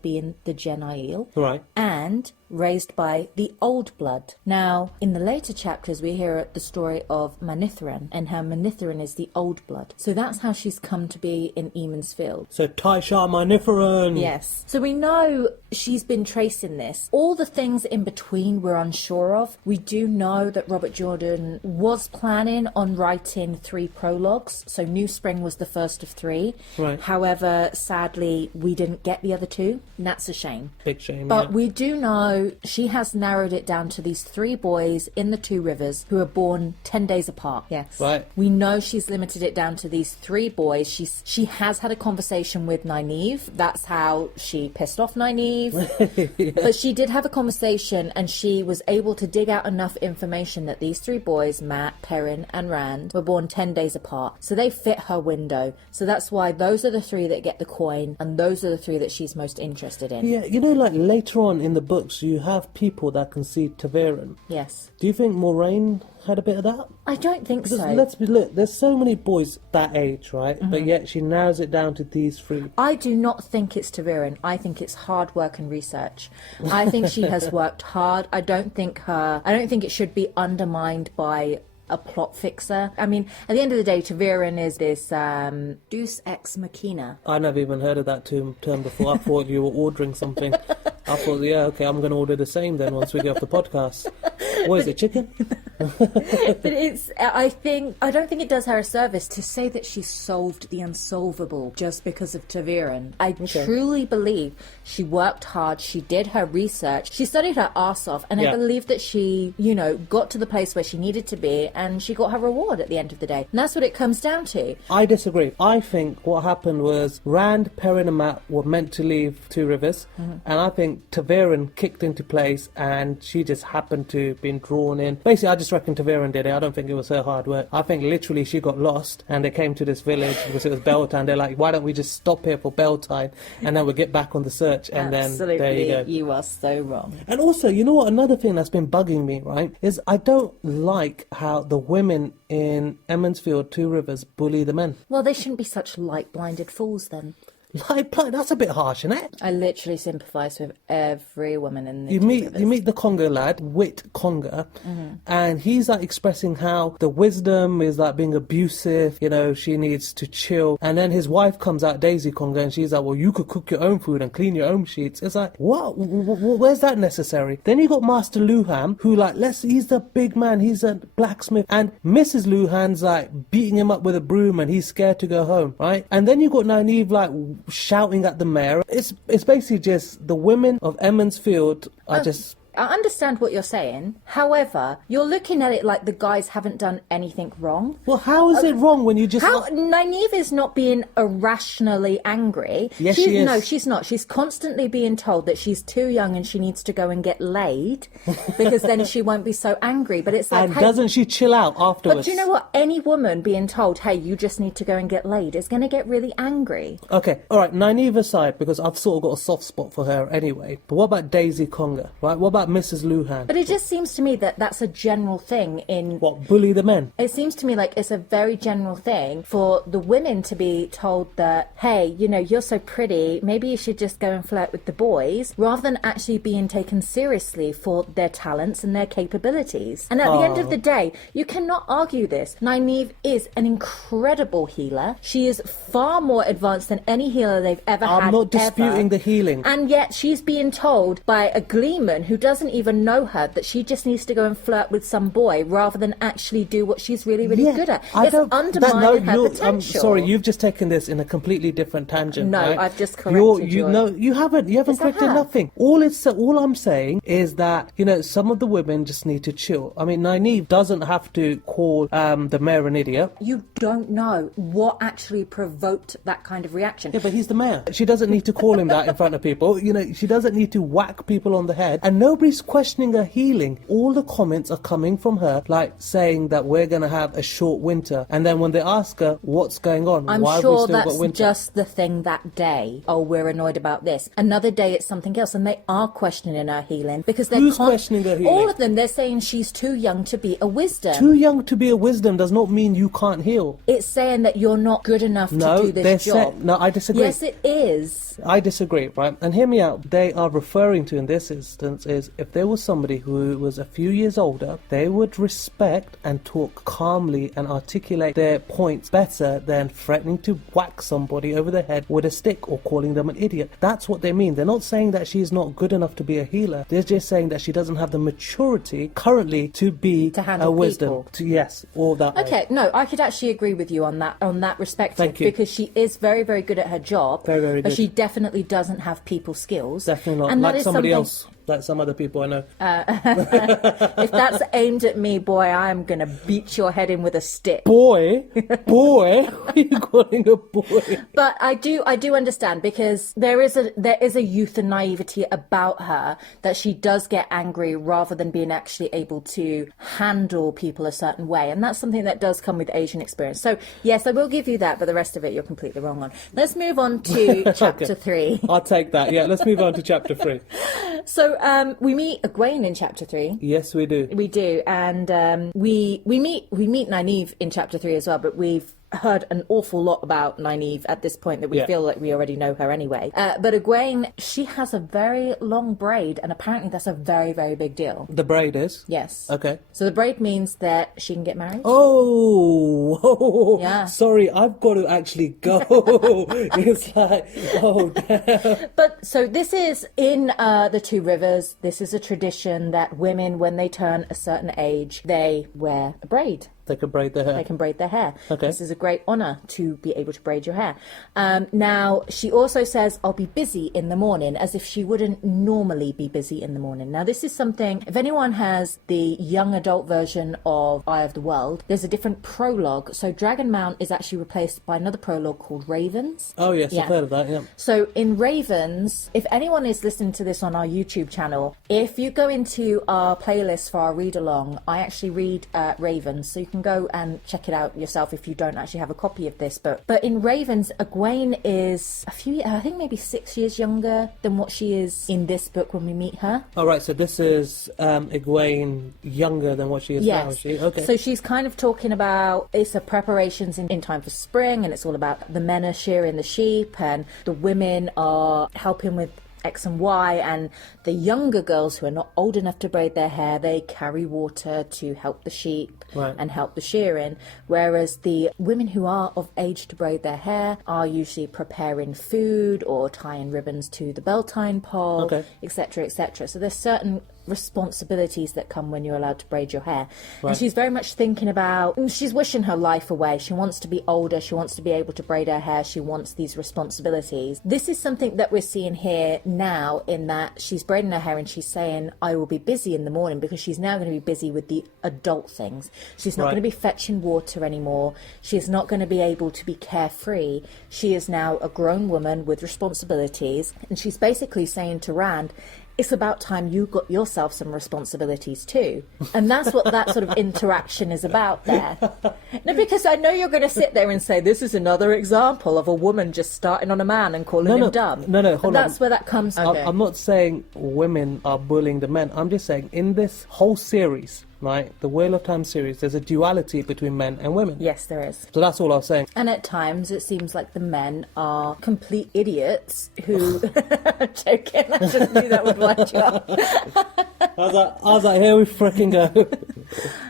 being the Gen Aiel. Right. And raised by the old blood. Now, in the later chapters, we hear the story of Manithrin and how Manithrin is the old blood. So that's how she's come to be in Eamon's Field. So Taisha Manithrin. Yes. So we know she's been tracing this. All the things in between we're unsure of. We do know that Robert Jordan was planning on writing 3 prologues. So New Spring was the first of 3. Right. However, sadly, we didn't get the other 2. And that's a shame. Big shame, But we do know she has narrowed it down to these 3 boys in the 2 rivers who are born 10 days apart. Yes. Right. We know she's limited it down to these 3 boys. She has had a conversation with Nynaeve. That's how she pissed off Nynaeve. Yeah. But she did have a conversation and she was able to dig out enough information that these 3 boys, Matt, Perrin and Rand, were born 10 days apart. So they fit her window. So that's why those are the 3 that get the coin and those are the 3 that she's most interested in. Yeah, you know, like later on in the books, you have people that can see Ta'Veren. Yes. Do you think Moraine had a bit of that? I don't think Because so. look, there's so many boys that age, right? But yet she narrows it down to these 3. I do not think it's Ta'Veren. I think it's hard work and research. I think she has worked hard. I don't think it should be undermined by a plot fixer. I mean, at the end of the day, Ta'Veren is this Deus Ex Machina. I never even heard of that term before. I thought you were ordering something. I thought, yeah, okay, I'm going to order the same then once we get off the podcast. What is it, chicken? But I don't think it does her a service to say that she solved the unsolvable just because of Ta'Veren. I truly believe she worked hard, she did her research, she studied her arse off, and I believe that she, got to the place where she needed to be and she got her reward at the end of the day. And that's what it comes down to. I disagree. I think what happened was Rand, Perrin and Matt were meant to leave 2 Rivers, and I think Ta'Veren kicked into place and she just happened to be drawn in. Basically, I just reckon Ta'Veren did it. I don't think it was her hard work. I think literally she got lost and they came to this village because it was bell time. They're like, why don't we just stop here for bell time and then we'll get back on the search, and Absolutely, then there you go. You are so wrong. And also, you know what, another thing that's been bugging me, right, is I don't like how the women in Emond's Field, 2 Rivers, bully the men. Well, they shouldn't be such light-blinded fools then. Like, that's a bit harsh, isn't it? I literally sympathise with every woman in the You meet the Congo lad, Wit Conga, and he's like expressing how the wisdom is like being abusive, she needs to chill. And then his wife comes out, Daisy Conga, and she's like, well, you could cook your own food and clean your own sheets. It's like, what? Where's that necessary? Then you got Master Luham, who he's the big man, he's a blacksmith, and Mrs. Luhan's like beating him up with a broom and he's scared to go home, right? And then you got Nynaeve like shouting at the mayor. It's basically just the women of Emond's Field are just... I understand what you're saying. However, you're looking at it like the guys haven't done anything wrong. Well, how is it wrong when you just... Nynaeve is not being irrationally angry. Yes, she is. No, she's not. She's constantly being told that she's too young and she needs to go and get laid because then she won't be so angry. But it's like... And doesn't she chill out afterwards? But do you know what? Any woman being told, hey, you just need to go and get laid is going to get really angry. Okay, all right, Nynaeve aside, because I've sort of got a soft spot for her anyway. But what about Daisy Conga, right? What about about Mrs. Luhan? But it just seems to me that that's a general thing in... What, bully the men? It seems to me like it's a very general thing for the women to be told that, hey, you know, you're so pretty, maybe you should just go and flirt with the boys, rather than actually being taken seriously for their talents and their capabilities. And at the end of the day, you cannot argue this. Nynaeve is an incredible healer. She is far more advanced than any healer they've ever had. I'm not disputing the healing. And yet she's being told by a Gleeman who doesn't even know her that she just needs to go and flirt with some boy rather than actually do what she's really, really good at. It's undermining her potential. I'm sorry, you've just taken this in a completely different tangent. No, right? I've just corrected you. No, you haven't. You haven't corrected nothing. All I'm saying is that, you know, some of the women just need to chill. I mean, Nynaeve doesn't have to call the mayor an idiot. You don't know what actually provoked that kind of reaction. Yeah, but he's the mayor. She doesn't need to call him that in front of people. You know, she doesn't need to whack people on the head. And nobody's questioning her healing. All the comments are coming from her, like saying that we're going to have a short winter. And then when they ask her what's going on, I'm why sure have we still that's got winter? just the thing that day. Oh, we're annoyed about this. Another day it's something else, and they are questioning her healing because they're questioning her healing? All of them. They're saying she's too young to be a wisdom. Too young to be a wisdom does not mean you can't heal. It's saying that you're not good enough to do this job. No, I disagree. Yes, it is. I disagree, right? And hear me out. They are referring to in this instance is if there was somebody who was a few years older, they would respect and talk calmly and articulate their points better than threatening to whack somebody over the head with a stick or calling them an idiot. That's what they mean. They're not saying that she's not good enough to be a healer. They're just saying that she doesn't have the maturity currently to be handle a wisdom. people. Yes, all that. Okay, no, I could actually agree with you on that respect. Thank you. Because she is very, very good at her job. Very, very but good. she definitely doesn't have people skills. Definitely not. And Like that is somebody something... else. Like some other people I know. If that's aimed at me, boy, I'm going to beat your head in with a stick. Boy? Why are you calling a boy? But I do understand, because there is a youth and naivety about her that she does get angry rather than being actually able to handle people a certain way. And that's something that does come with Asian experience. So, yes, I will give you that, but the rest of it you're completely wrong on. Let's move on to chapter 3. I'll take that. Yeah, let's move on to chapter 3. So we meet Egwene in chapter 3. Yes, we do. We do, and we meet Nynaeve in chapter 3 as well, but we've heard an awful lot about Nynaeve at this point that we feel like we already know her anyway. But Egwene, she has a very long braid, and apparently that's a very, very big deal. The braid is? Yes. Okay. So the braid means that she can get married? Oh, yeah. Sorry, I've got to actually go. It's like, oh, damn. But so this is in the Two Rivers. This is a tradition that women, when they turn a certain age, they wear a braid. They can braid their hair. They can braid their hair. Okay. This is a great honour to be able to braid your hair. Now, she also says, I'll be busy in the morning, as if she wouldn't normally be busy in the morning. Now, this is something, if anyone has the young adult version of Eye of the World, there's a different prologue. So Dragon Mount is actually replaced by another prologue called Ravens. Oh, yes, I've heard of that, yeah. So in Ravens, if anyone is listening to this on our YouTube channel, if you go into our playlist for our read-along, I actually read Ravens, so you can go and check it out yourself if you don't actually have a copy of this book. But in Ravens, Egwene is I think maybe 6 years younger than what she is in this book when we meet her. All right, so this is Egwene younger than what she is now, is she? Okay. So she's kind of talking about, it's the preparations in time for spring, and it's all about the men are shearing the sheep and the women are helping with X and Y, and the younger girls who are not old enough to braid their hair, they carry water to help the sheep and help the shearing, whereas the women who are of age to braid their hair are usually preparing food or tying ribbons to the bell-tying pole, etc., etc. So there's certain responsibilities that come when you're allowed to braid your hair. And she's very much thinking about, she's wishing her life away. She wants to be older, she wants to be able to braid her hair, she wants these responsibilities. This is something that we're seeing here now, in that she's braiding her hair and she's saying, I will be busy in the morning, because she's now going to be busy with the adult things. She's not going to be fetching water anymore. She's not going to be able to be carefree. She is now a grown woman with responsibilities, and she's basically saying to Rand, it's about time you got yourself some responsibilities too. And that's what that sort of interaction is about there. No, because I know you're going to sit there and say, this is another example of a woman just starting on a man and calling him dumb. No, hold on. That's where that comes from. I'm not saying women are bullying the men. I'm just saying in this whole series, right, the Wheel of Time series, there's a duality between men and women. Yes, there is. So that's all I was saying. And at times it seems like the men are complete idiots who... Joking, I just knew that would wind you up. I was like, here we fricking go.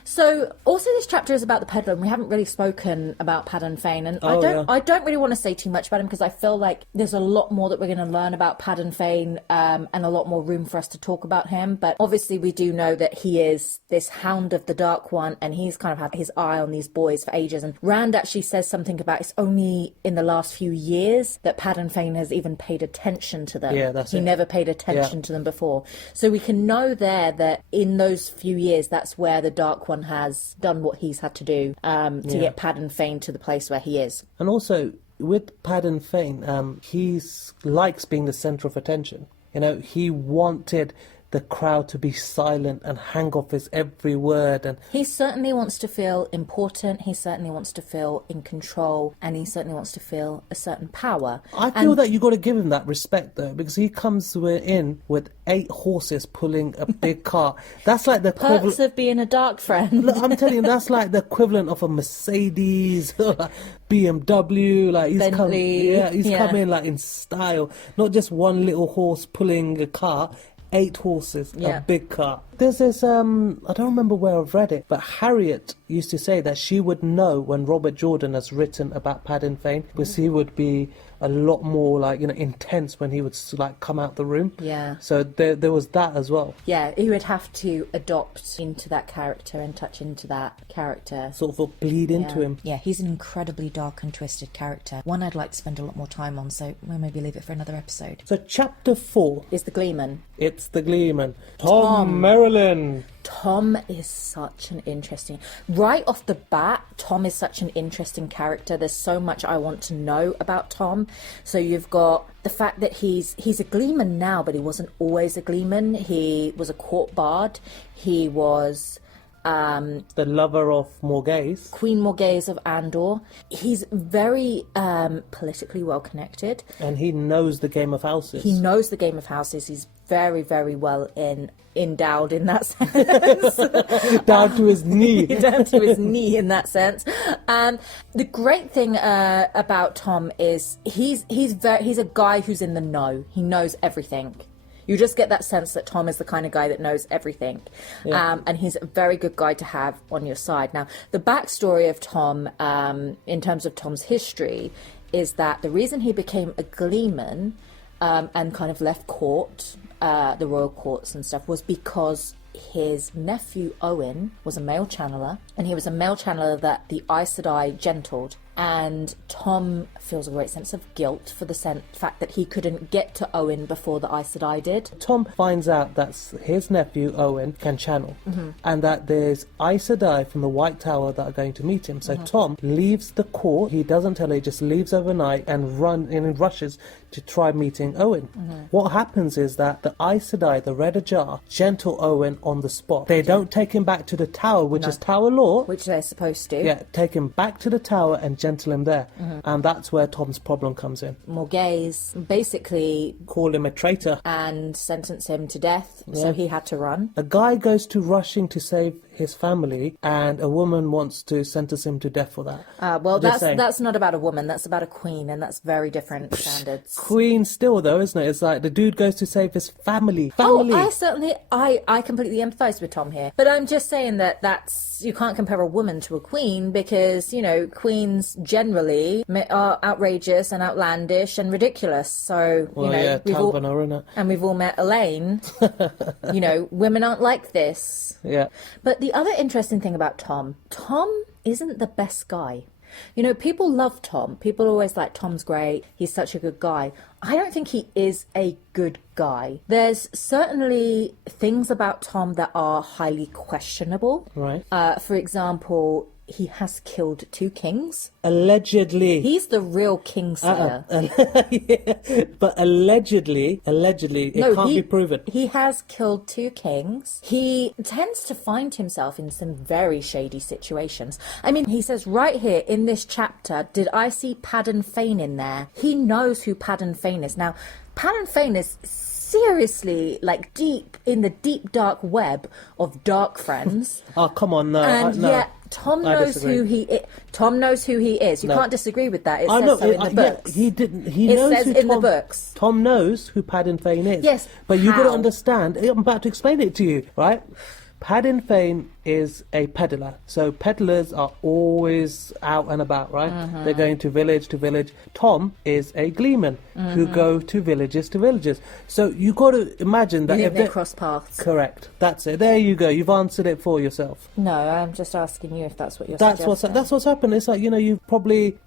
So, also this chapter is about the Peddler, and we haven't really spoken about Paddon Fane, and I don't really want to say too much about him, because I feel like there's a lot more that we're going to learn about Paddon Fane, and a lot more room for us to talk about him. But obviously we do know that he is this Hound of the Dark One, and he's kind of had his eye on these boys for ages. And Rand actually says something about it's only in the last few years that Paddon Fane has even paid attention to them. Yeah, that's he it. never paid attention to them before. So we can know there that in those few years, that's where the Dark One has done what he's had to do to get Paddon Fane to the place where he is. And also, with Paddon Fane, he likes being the centre of attention. You know, he wanted the crowd to be silent and hang off his every word. And he certainly wants to feel important, he certainly wants to feel in control, and he certainly wants to feel a certain power. I feel that you got to give him that respect, though, because he comes in with 8 horses pulling a big cart. That's like the Perks equivalent of being a dark friend. Look, I'm telling you, that's like the equivalent of a Mercedes, BMW. Like he's come in like in style, not just one little horse pulling a cart. 8 horses, a big car. There's this, I don't remember where I've read it, but Harriet used to say that she would know when Robert Jordan has written about Paddon Fane, because he would be a lot more like, intense when he would like come out the room. Yeah. So there was that as well. Yeah, he would have to adopt into that character and touch into that character. Sort of bleed into him. Yeah, he's an incredibly dark and twisted character. One I'd like to spend a lot more time on, so we'll maybe leave it for another episode. So chapter 4 is the Gleeman. It's the Gleeman. Tom Marilyn. Tom is such an interesting... Right off the bat, Tom is such an interesting character. There's so much I want to know about Tom. So you've got the fact that he's a Gleeman now, but he wasn't always a Gleeman. He was a court bard. He was... the lover of Morghese. Queen Morghese of Andor. He's very politically well connected. And he knows the game of houses. He knows the game of houses. He's very, very well endowed in that sense. Down to his knee. Down to his knee in that sense. The great thing about Tom is he's a guy who's in the know. He knows everything. You just get that sense that Tom is the kind of guy that knows everything. Yeah. And he's a very good guy to have on your side. Now, the backstory of Tom, in terms of Tom's history, is that the reason he became a Gleeman and kind of left court, the royal courts and stuff, was because his nephew Owen was a male channeler, and he was a male channeler that the Aes Sedai gentled. And Tom feels a great sense of guilt for the fact that he couldn't get to Owen before the Aes Sedai did. Tom finds out that his nephew Owen can channel, and that there's Aes Sedai from the White Tower that are going to meet him. So Tom leaves the court. He doesn't tell her, he just leaves overnight and rushes to try meeting Owen. What happens is that the Aes Sedai, the Red Ajar, gentle Owen on the spot. They don't take him back to the tower, which is tower law. Which they're supposed to. Yeah, take him back to the tower and gentle him there. And that's where Tom's problem comes in. Morghese basically call him a traitor and sentence him to death, so he had to run. A guy goes to rushing to save his family, and a woman wants to sentence him to death for that. Well, that's not about a woman, that's about a queen, and that's very different standards. Queen still, though, isn't it? It's like the dude goes to save his family. Oh, I completely empathise with Tom here. But I'm just saying that's you can't compare a woman to a queen, because, queens generally are outrageous and outlandish and ridiculous. So, we've all met Elaine. Women aren't like this. Yeah. But the other interesting thing about Tom isn't the best guy. People love Tom. People are always like, Tom's great. He's such a good guy. I don't think he is a good guy. There's certainly things about Tom that are highly questionable. Right. For example, he has killed 2 kings. Allegedly. He's the real kingslayer. Yeah. But allegedly, it can't be proven. He has killed 2 kings. He tends to find himself in some very shady situations. I mean, he says right here in this chapter, did I see Paddon Fane in there? He knows who Paddon Fane is. Now, Paddon Fane is seriously like deep in the deep dark web of dark friends. Oh, come on, no. And no. yet Tom knows who he is. Tom knows who he is. You can't disagree with that. It says so in the books. Yeah, he didn't. He it knows says who in Tom, the books. Tom knows who Paddon Fane is. Yes, but you've got to how? understand. I'm about to explain it to you, right? Paddon Fane is a peddler. So peddlers are always out and about, right? Mm-hmm. They're going to village to village. Tom is a Gleeman who go to villages. So you got to imagine that if they cross paths. Correct. That's it. There you go. You've answered it for yourself. No, I'm just asking you if that's what you're suggesting. That's what's happened. It's like, you've probably,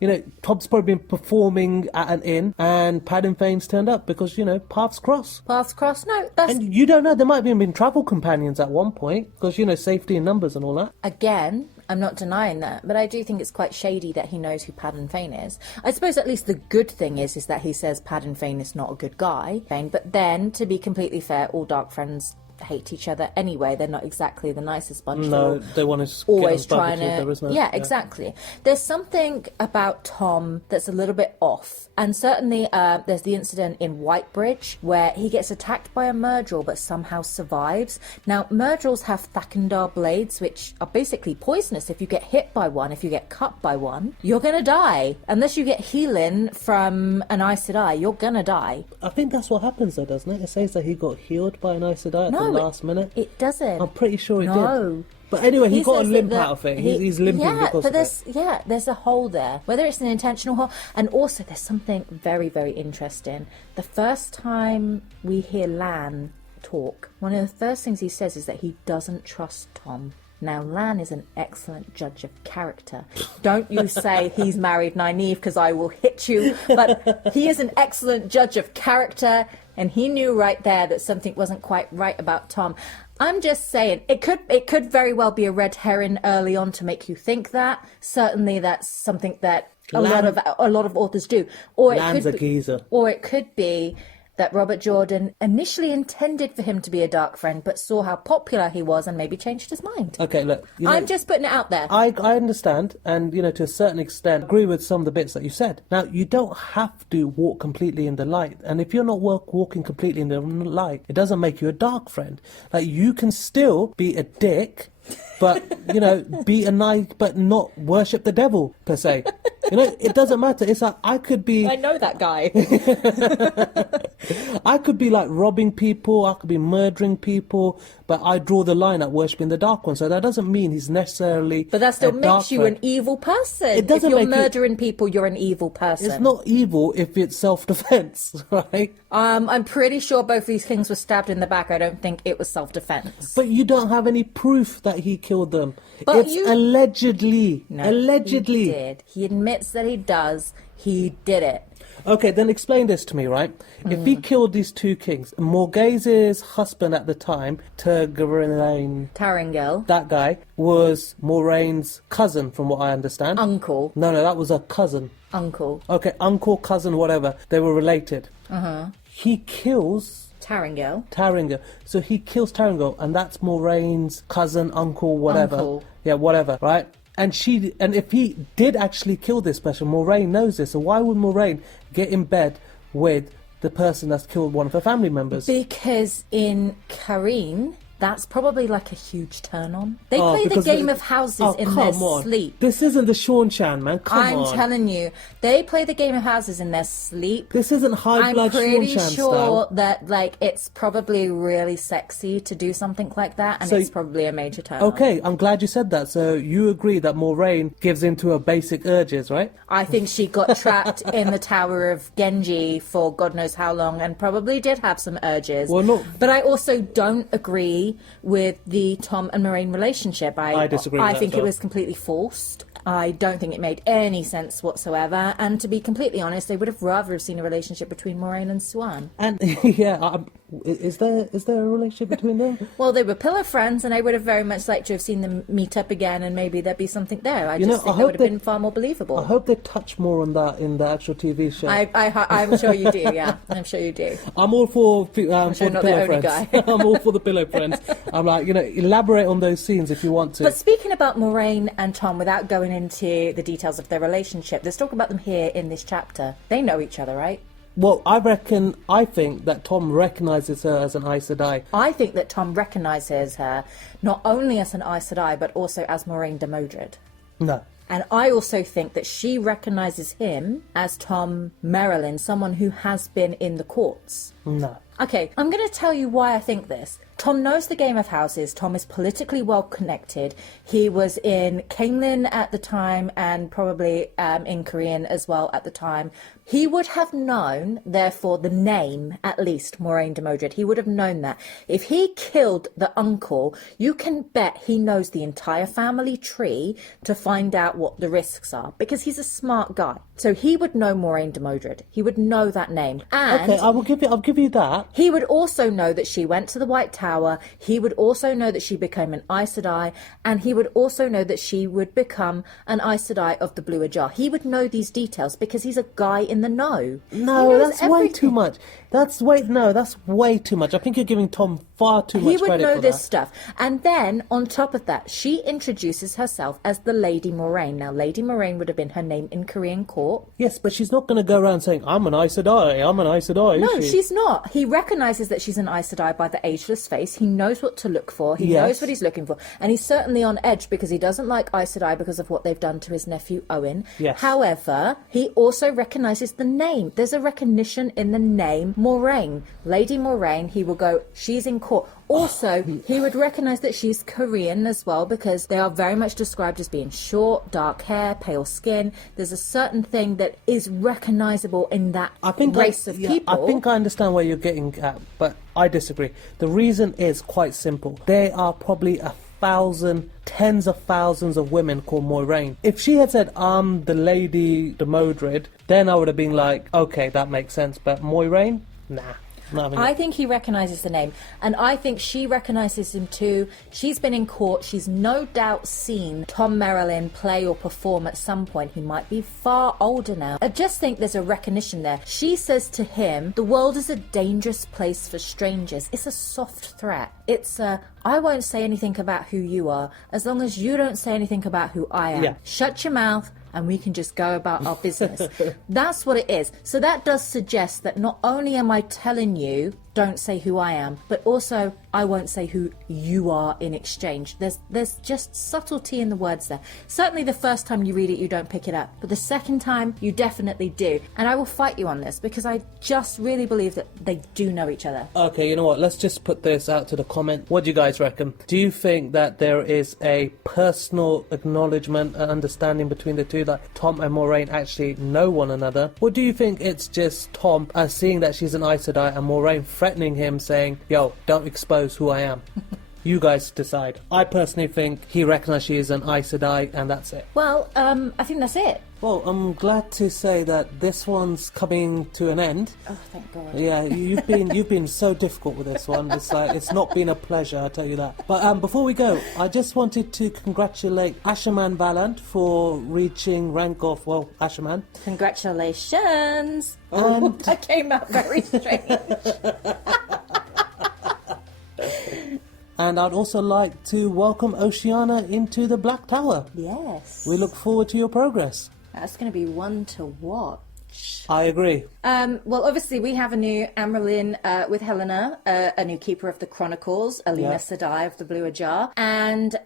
Tom's probably been performing at an inn and Paddon Fane's turned up because, paths cross. Paths cross? No, that's... And you don't know. There might have been travel companions at one point because, safety in numbers and all that. Again, I'm not denying that, but I do think it's quite shady that he knows who Paddon Fane is. I suppose at least the good thing is that he says Paddon Fane is not a good guy. But then, to be completely fair, all dark friends hate each other anyway. They're not exactly the nicest bunch. No, they want to always trying to. There, isn't it? Yeah, exactly. There's something about Tom that's a little bit off, and certainly there's the incident in Whitebridge where he gets attacked by a Murdrel but somehow survives. Now, Murdrels have Thakandar blades, which are basically poisonous. If you get hit by one, if you get cut by one, you're gonna die. Unless you get healing from an Aes Sedai, you're gonna die. I think that's what happens though, doesn't it? It says that he got healed by an Aes Sedai at the last minute. It doesn't. I'm pretty sure it did. No. But anyway, he got a says limp that out of it. He's limping because of it. There's a hole there. Whether it's an intentional hole, and also there's something very, very interesting. The first time we hear Lan talk, one of the first things he says is that he doesn't trust Tom. Now, Lan is an excellent judge of character. Don't you say he's married Nynaeve, because I will hit you. But he is an excellent judge of character, and he knew right there that something wasn't quite right about Tom. I'm just saying, it could very well be a red herring early on to make you think that. Certainly, that's something that a lot of authors do. Or Lan's a geezer. Or it could be that Robert Jordan initially intended for him to be a dark friend, but saw how popular he was and maybe changed his mind. Okay, look. I'm just putting it out there. I understand, and, to a certain extent, agree with some of the bits that you said. Now, you don't have to walk completely in the light, and if you're not walking completely in the light, it doesn't make you a dark friend. Like, you can still be a dick, but, be a nice, but not worship the devil, per se. It doesn't matter. It's like, I could be... I know that guy. I could be like robbing people, I could be murdering people, but I draw the line at worshipping the Dark One. So that doesn't mean he's necessarily. But that still makes you friend. an evil person. It doesn't if you're make murdering people, you're an evil person. It's not evil if it's self-defense, right? I'm pretty sure both these kings were stabbed in the back. I don't think it was self-defense. But you don't have any proof that he killed them. But it's allegedly. No, allegedly. He did. He admits that he does. He did it. Okay, then explain this to me, right? If he killed these 2 kings, Morgaise's husband at the time, Taringel. that guy, was Moraine's cousin, from what I understand. Uncle. No, that was a cousin. Uncle. Okay, uncle, cousin, whatever. They were related. He kills... Taringel. So he kills Taringel, and that's Moraine's cousin, uncle, whatever. Uncle. Yeah, whatever, right? And if he did actually kill this person, Moraine knows this. So why would Moraine get in bed with the person that's killed one of her family members? Because in Kareen, that's probably like a huge turn on. They play the game of houses in their sleep. This isn't the Sean Chan, man. Come on. I'm telling you, they play the game of houses in their sleep. This isn't high blood Sean Chan I'm pretty sure style. that it's probably really sexy to do something like that, and it's probably a major turn on. Okay, I'm glad you said that. So you agree that Moraine gives into her basic urges, right? I think she got trapped in the Tower of Genji for God knows how long, and probably did have some urges. Well, no. But I also don't agree with the Tom and Moraine relationship. I disagree with I that think as well. it was completely forced. I don't think it made any sense whatsoever. And to be completely honest, they would have rather have seen a relationship between Moraine and Suan. And yeah, Is there a relationship between them? Well, they were pillar friends, and I would have very much liked to have seen them meet up again, and maybe thered be something there. I just think that would have been far more believable. I hope they touch more on that in the actual TV show. I'm sure you do, yeah. I'm sure you do. I'm all for the pillow friends. Guy. I'm all for the pillow friends. I'm like, elaborate on those scenes if you want to. But speaking about Moraine and Tom, without going into the details of their relationship, let's talk about them here in this chapter. They know each other, right? Well, I think that Tom recognises her as an Aes Sedai. I think that Tom recognises her not only as an Aes Sedai, but also as Moraine de Modred. No. And I also think that she recognises him as Tom Merrilin, someone who has been in the courts. No. Okay, I'm going to tell you why I think this. Tom knows the Game of Houses. Tom is politically well connected. He was in Camelin at the time and probably in Korean as well at the time. He would have known, therefore, the name, at least, Moraine de Modred. He would have known that. If he killed the uncle, you can bet he knows the entire family tree to find out what the risks are, because he's a smart guy. So he would know Moraine de Modred. He would know that name. And okay, I'll give you that. He would also know that she went to the White Tower. He would also know that she became an Aes Sedai, and he would also know that she would become an Aes Sedai of the Blue Ajar. He would know these details because he's a guy in the know. No, that's way too much. That's way too much. I think you're giving Tom far too much credit for that. He would know this stuff. And then, on top of that, she introduces herself as the Lady Moraine. Now, Lady Moraine would have been her name in Korean court. Yes, but she's not going to go around saying, I'm an Aes Sedai, I'm an Aes Sedai, No, is she? she's not. He recognises that she's an Aes Sedai by the ageless face. He knows what to look for. He knows what he's looking for. And he's certainly on edge because he doesn't like Aes Sedai because of what they've done to his nephew Owen. Yes. However, he also recognises the name. There's a recognition in the name Moraine. Lady Moraine, he will go, she's in court. Also, he would recognise that she's Korean as well because they are very much described as being short, dark hair, pale skin. There's a certain thing that is recognisable in that race of people. I think I understand where you're getting at, but I disagree. The reason is quite simple. There are probably tens of thousands of women called Moraine. If she had said, I'm the Lady de Modred, then I would have been like, okay, that makes sense. But Moraine? Nah. I think he recognises the name, and I think she recognises him too. She's been in court. She's no doubt seen Tom Merrilin play or perform at some point. He might be far older now. I just think there's a recognition there. She says to him, the world is a dangerous place for strangers. It's a soft threat. It's I won't say anything about who you are as long as you don't say anything about who I am. Yeah. Shut your mouth and we can just go about our business. That's what it is. So that does suggest that not only am I telling you, don't say who I am, but also I won't say who you are in exchange. There's just subtlety in the words there. Certainly the first time you read it, you don't pick it up. But the second time, you definitely do. And I will fight you on this because I just really believe that they do know each other. Okay, you know what? Let's just put this out to the comment. What do you guys reckon? Do you think that there is a personal acknowledgement and understanding between the two, that Tom and Moraine actually know one another? Or do you think it's just Tom seeing that she's an Aes Sedai and Moraine threatening him, saying, yo, don't expose who I am? You guys decide. I personally think he recognises she is an Aes Sedai, and that's it. Well, I think that's it. Well, I'm glad to say that this one's coming to an end. Oh, thank God. Yeah, you've been so difficult with this one. It's like, it's not been a pleasure, I tell you that. But before we go, I just wanted to congratulate Asherman Valant for reaching rank of, well, Asherman. Congratulations. And That came out very strange. And I'd also like to welcome Oceana into the Black Tower. Yes. We look forward to your progress. That's going to be one to watch. I agree. Well, obviously, we have a new Amberlin with Helena, a new Keeper of the Chronicles, Alina Sedai of the Blue Ajar. And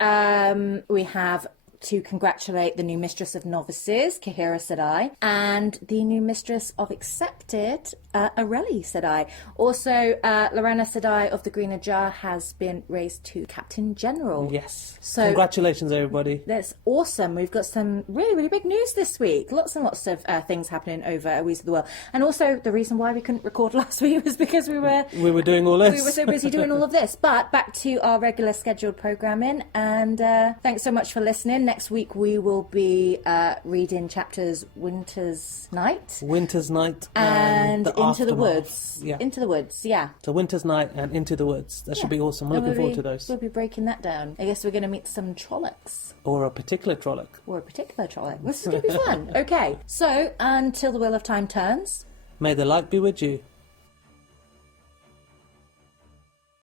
we have to congratulate the new Mistress of Novices, Kahira Sedai, and the new Mistress of Accepted, Areli Sedai. Also, Lorena Sedai of the Green Ajar has been raised to Captain General. Yes. So congratulations, everybody. That's awesome. We've got some really, really big news this week. Lots and lots of things happening over a Wheeze of the World. And also, the reason why we couldn't record last week was because we were doing all this. We were so busy doing all of this. But back to our regular scheduled programming. And thanks so much for listening. next week we will be reading chapters Winter's Night Winter's Night and Into the Aftermath. Woods. Yeah. Into the Woods, yeah. So Winter's Night and Into the Woods. That should be awesome. I'm And looking we'll forward be- to those. We'll be breaking that down. I guess we're going to meet some Trollocs. Or a particular Trolloc. Or a particular Trolloc. This is going to be fun. Okay, so until the wheel of time turns, May the light be with you.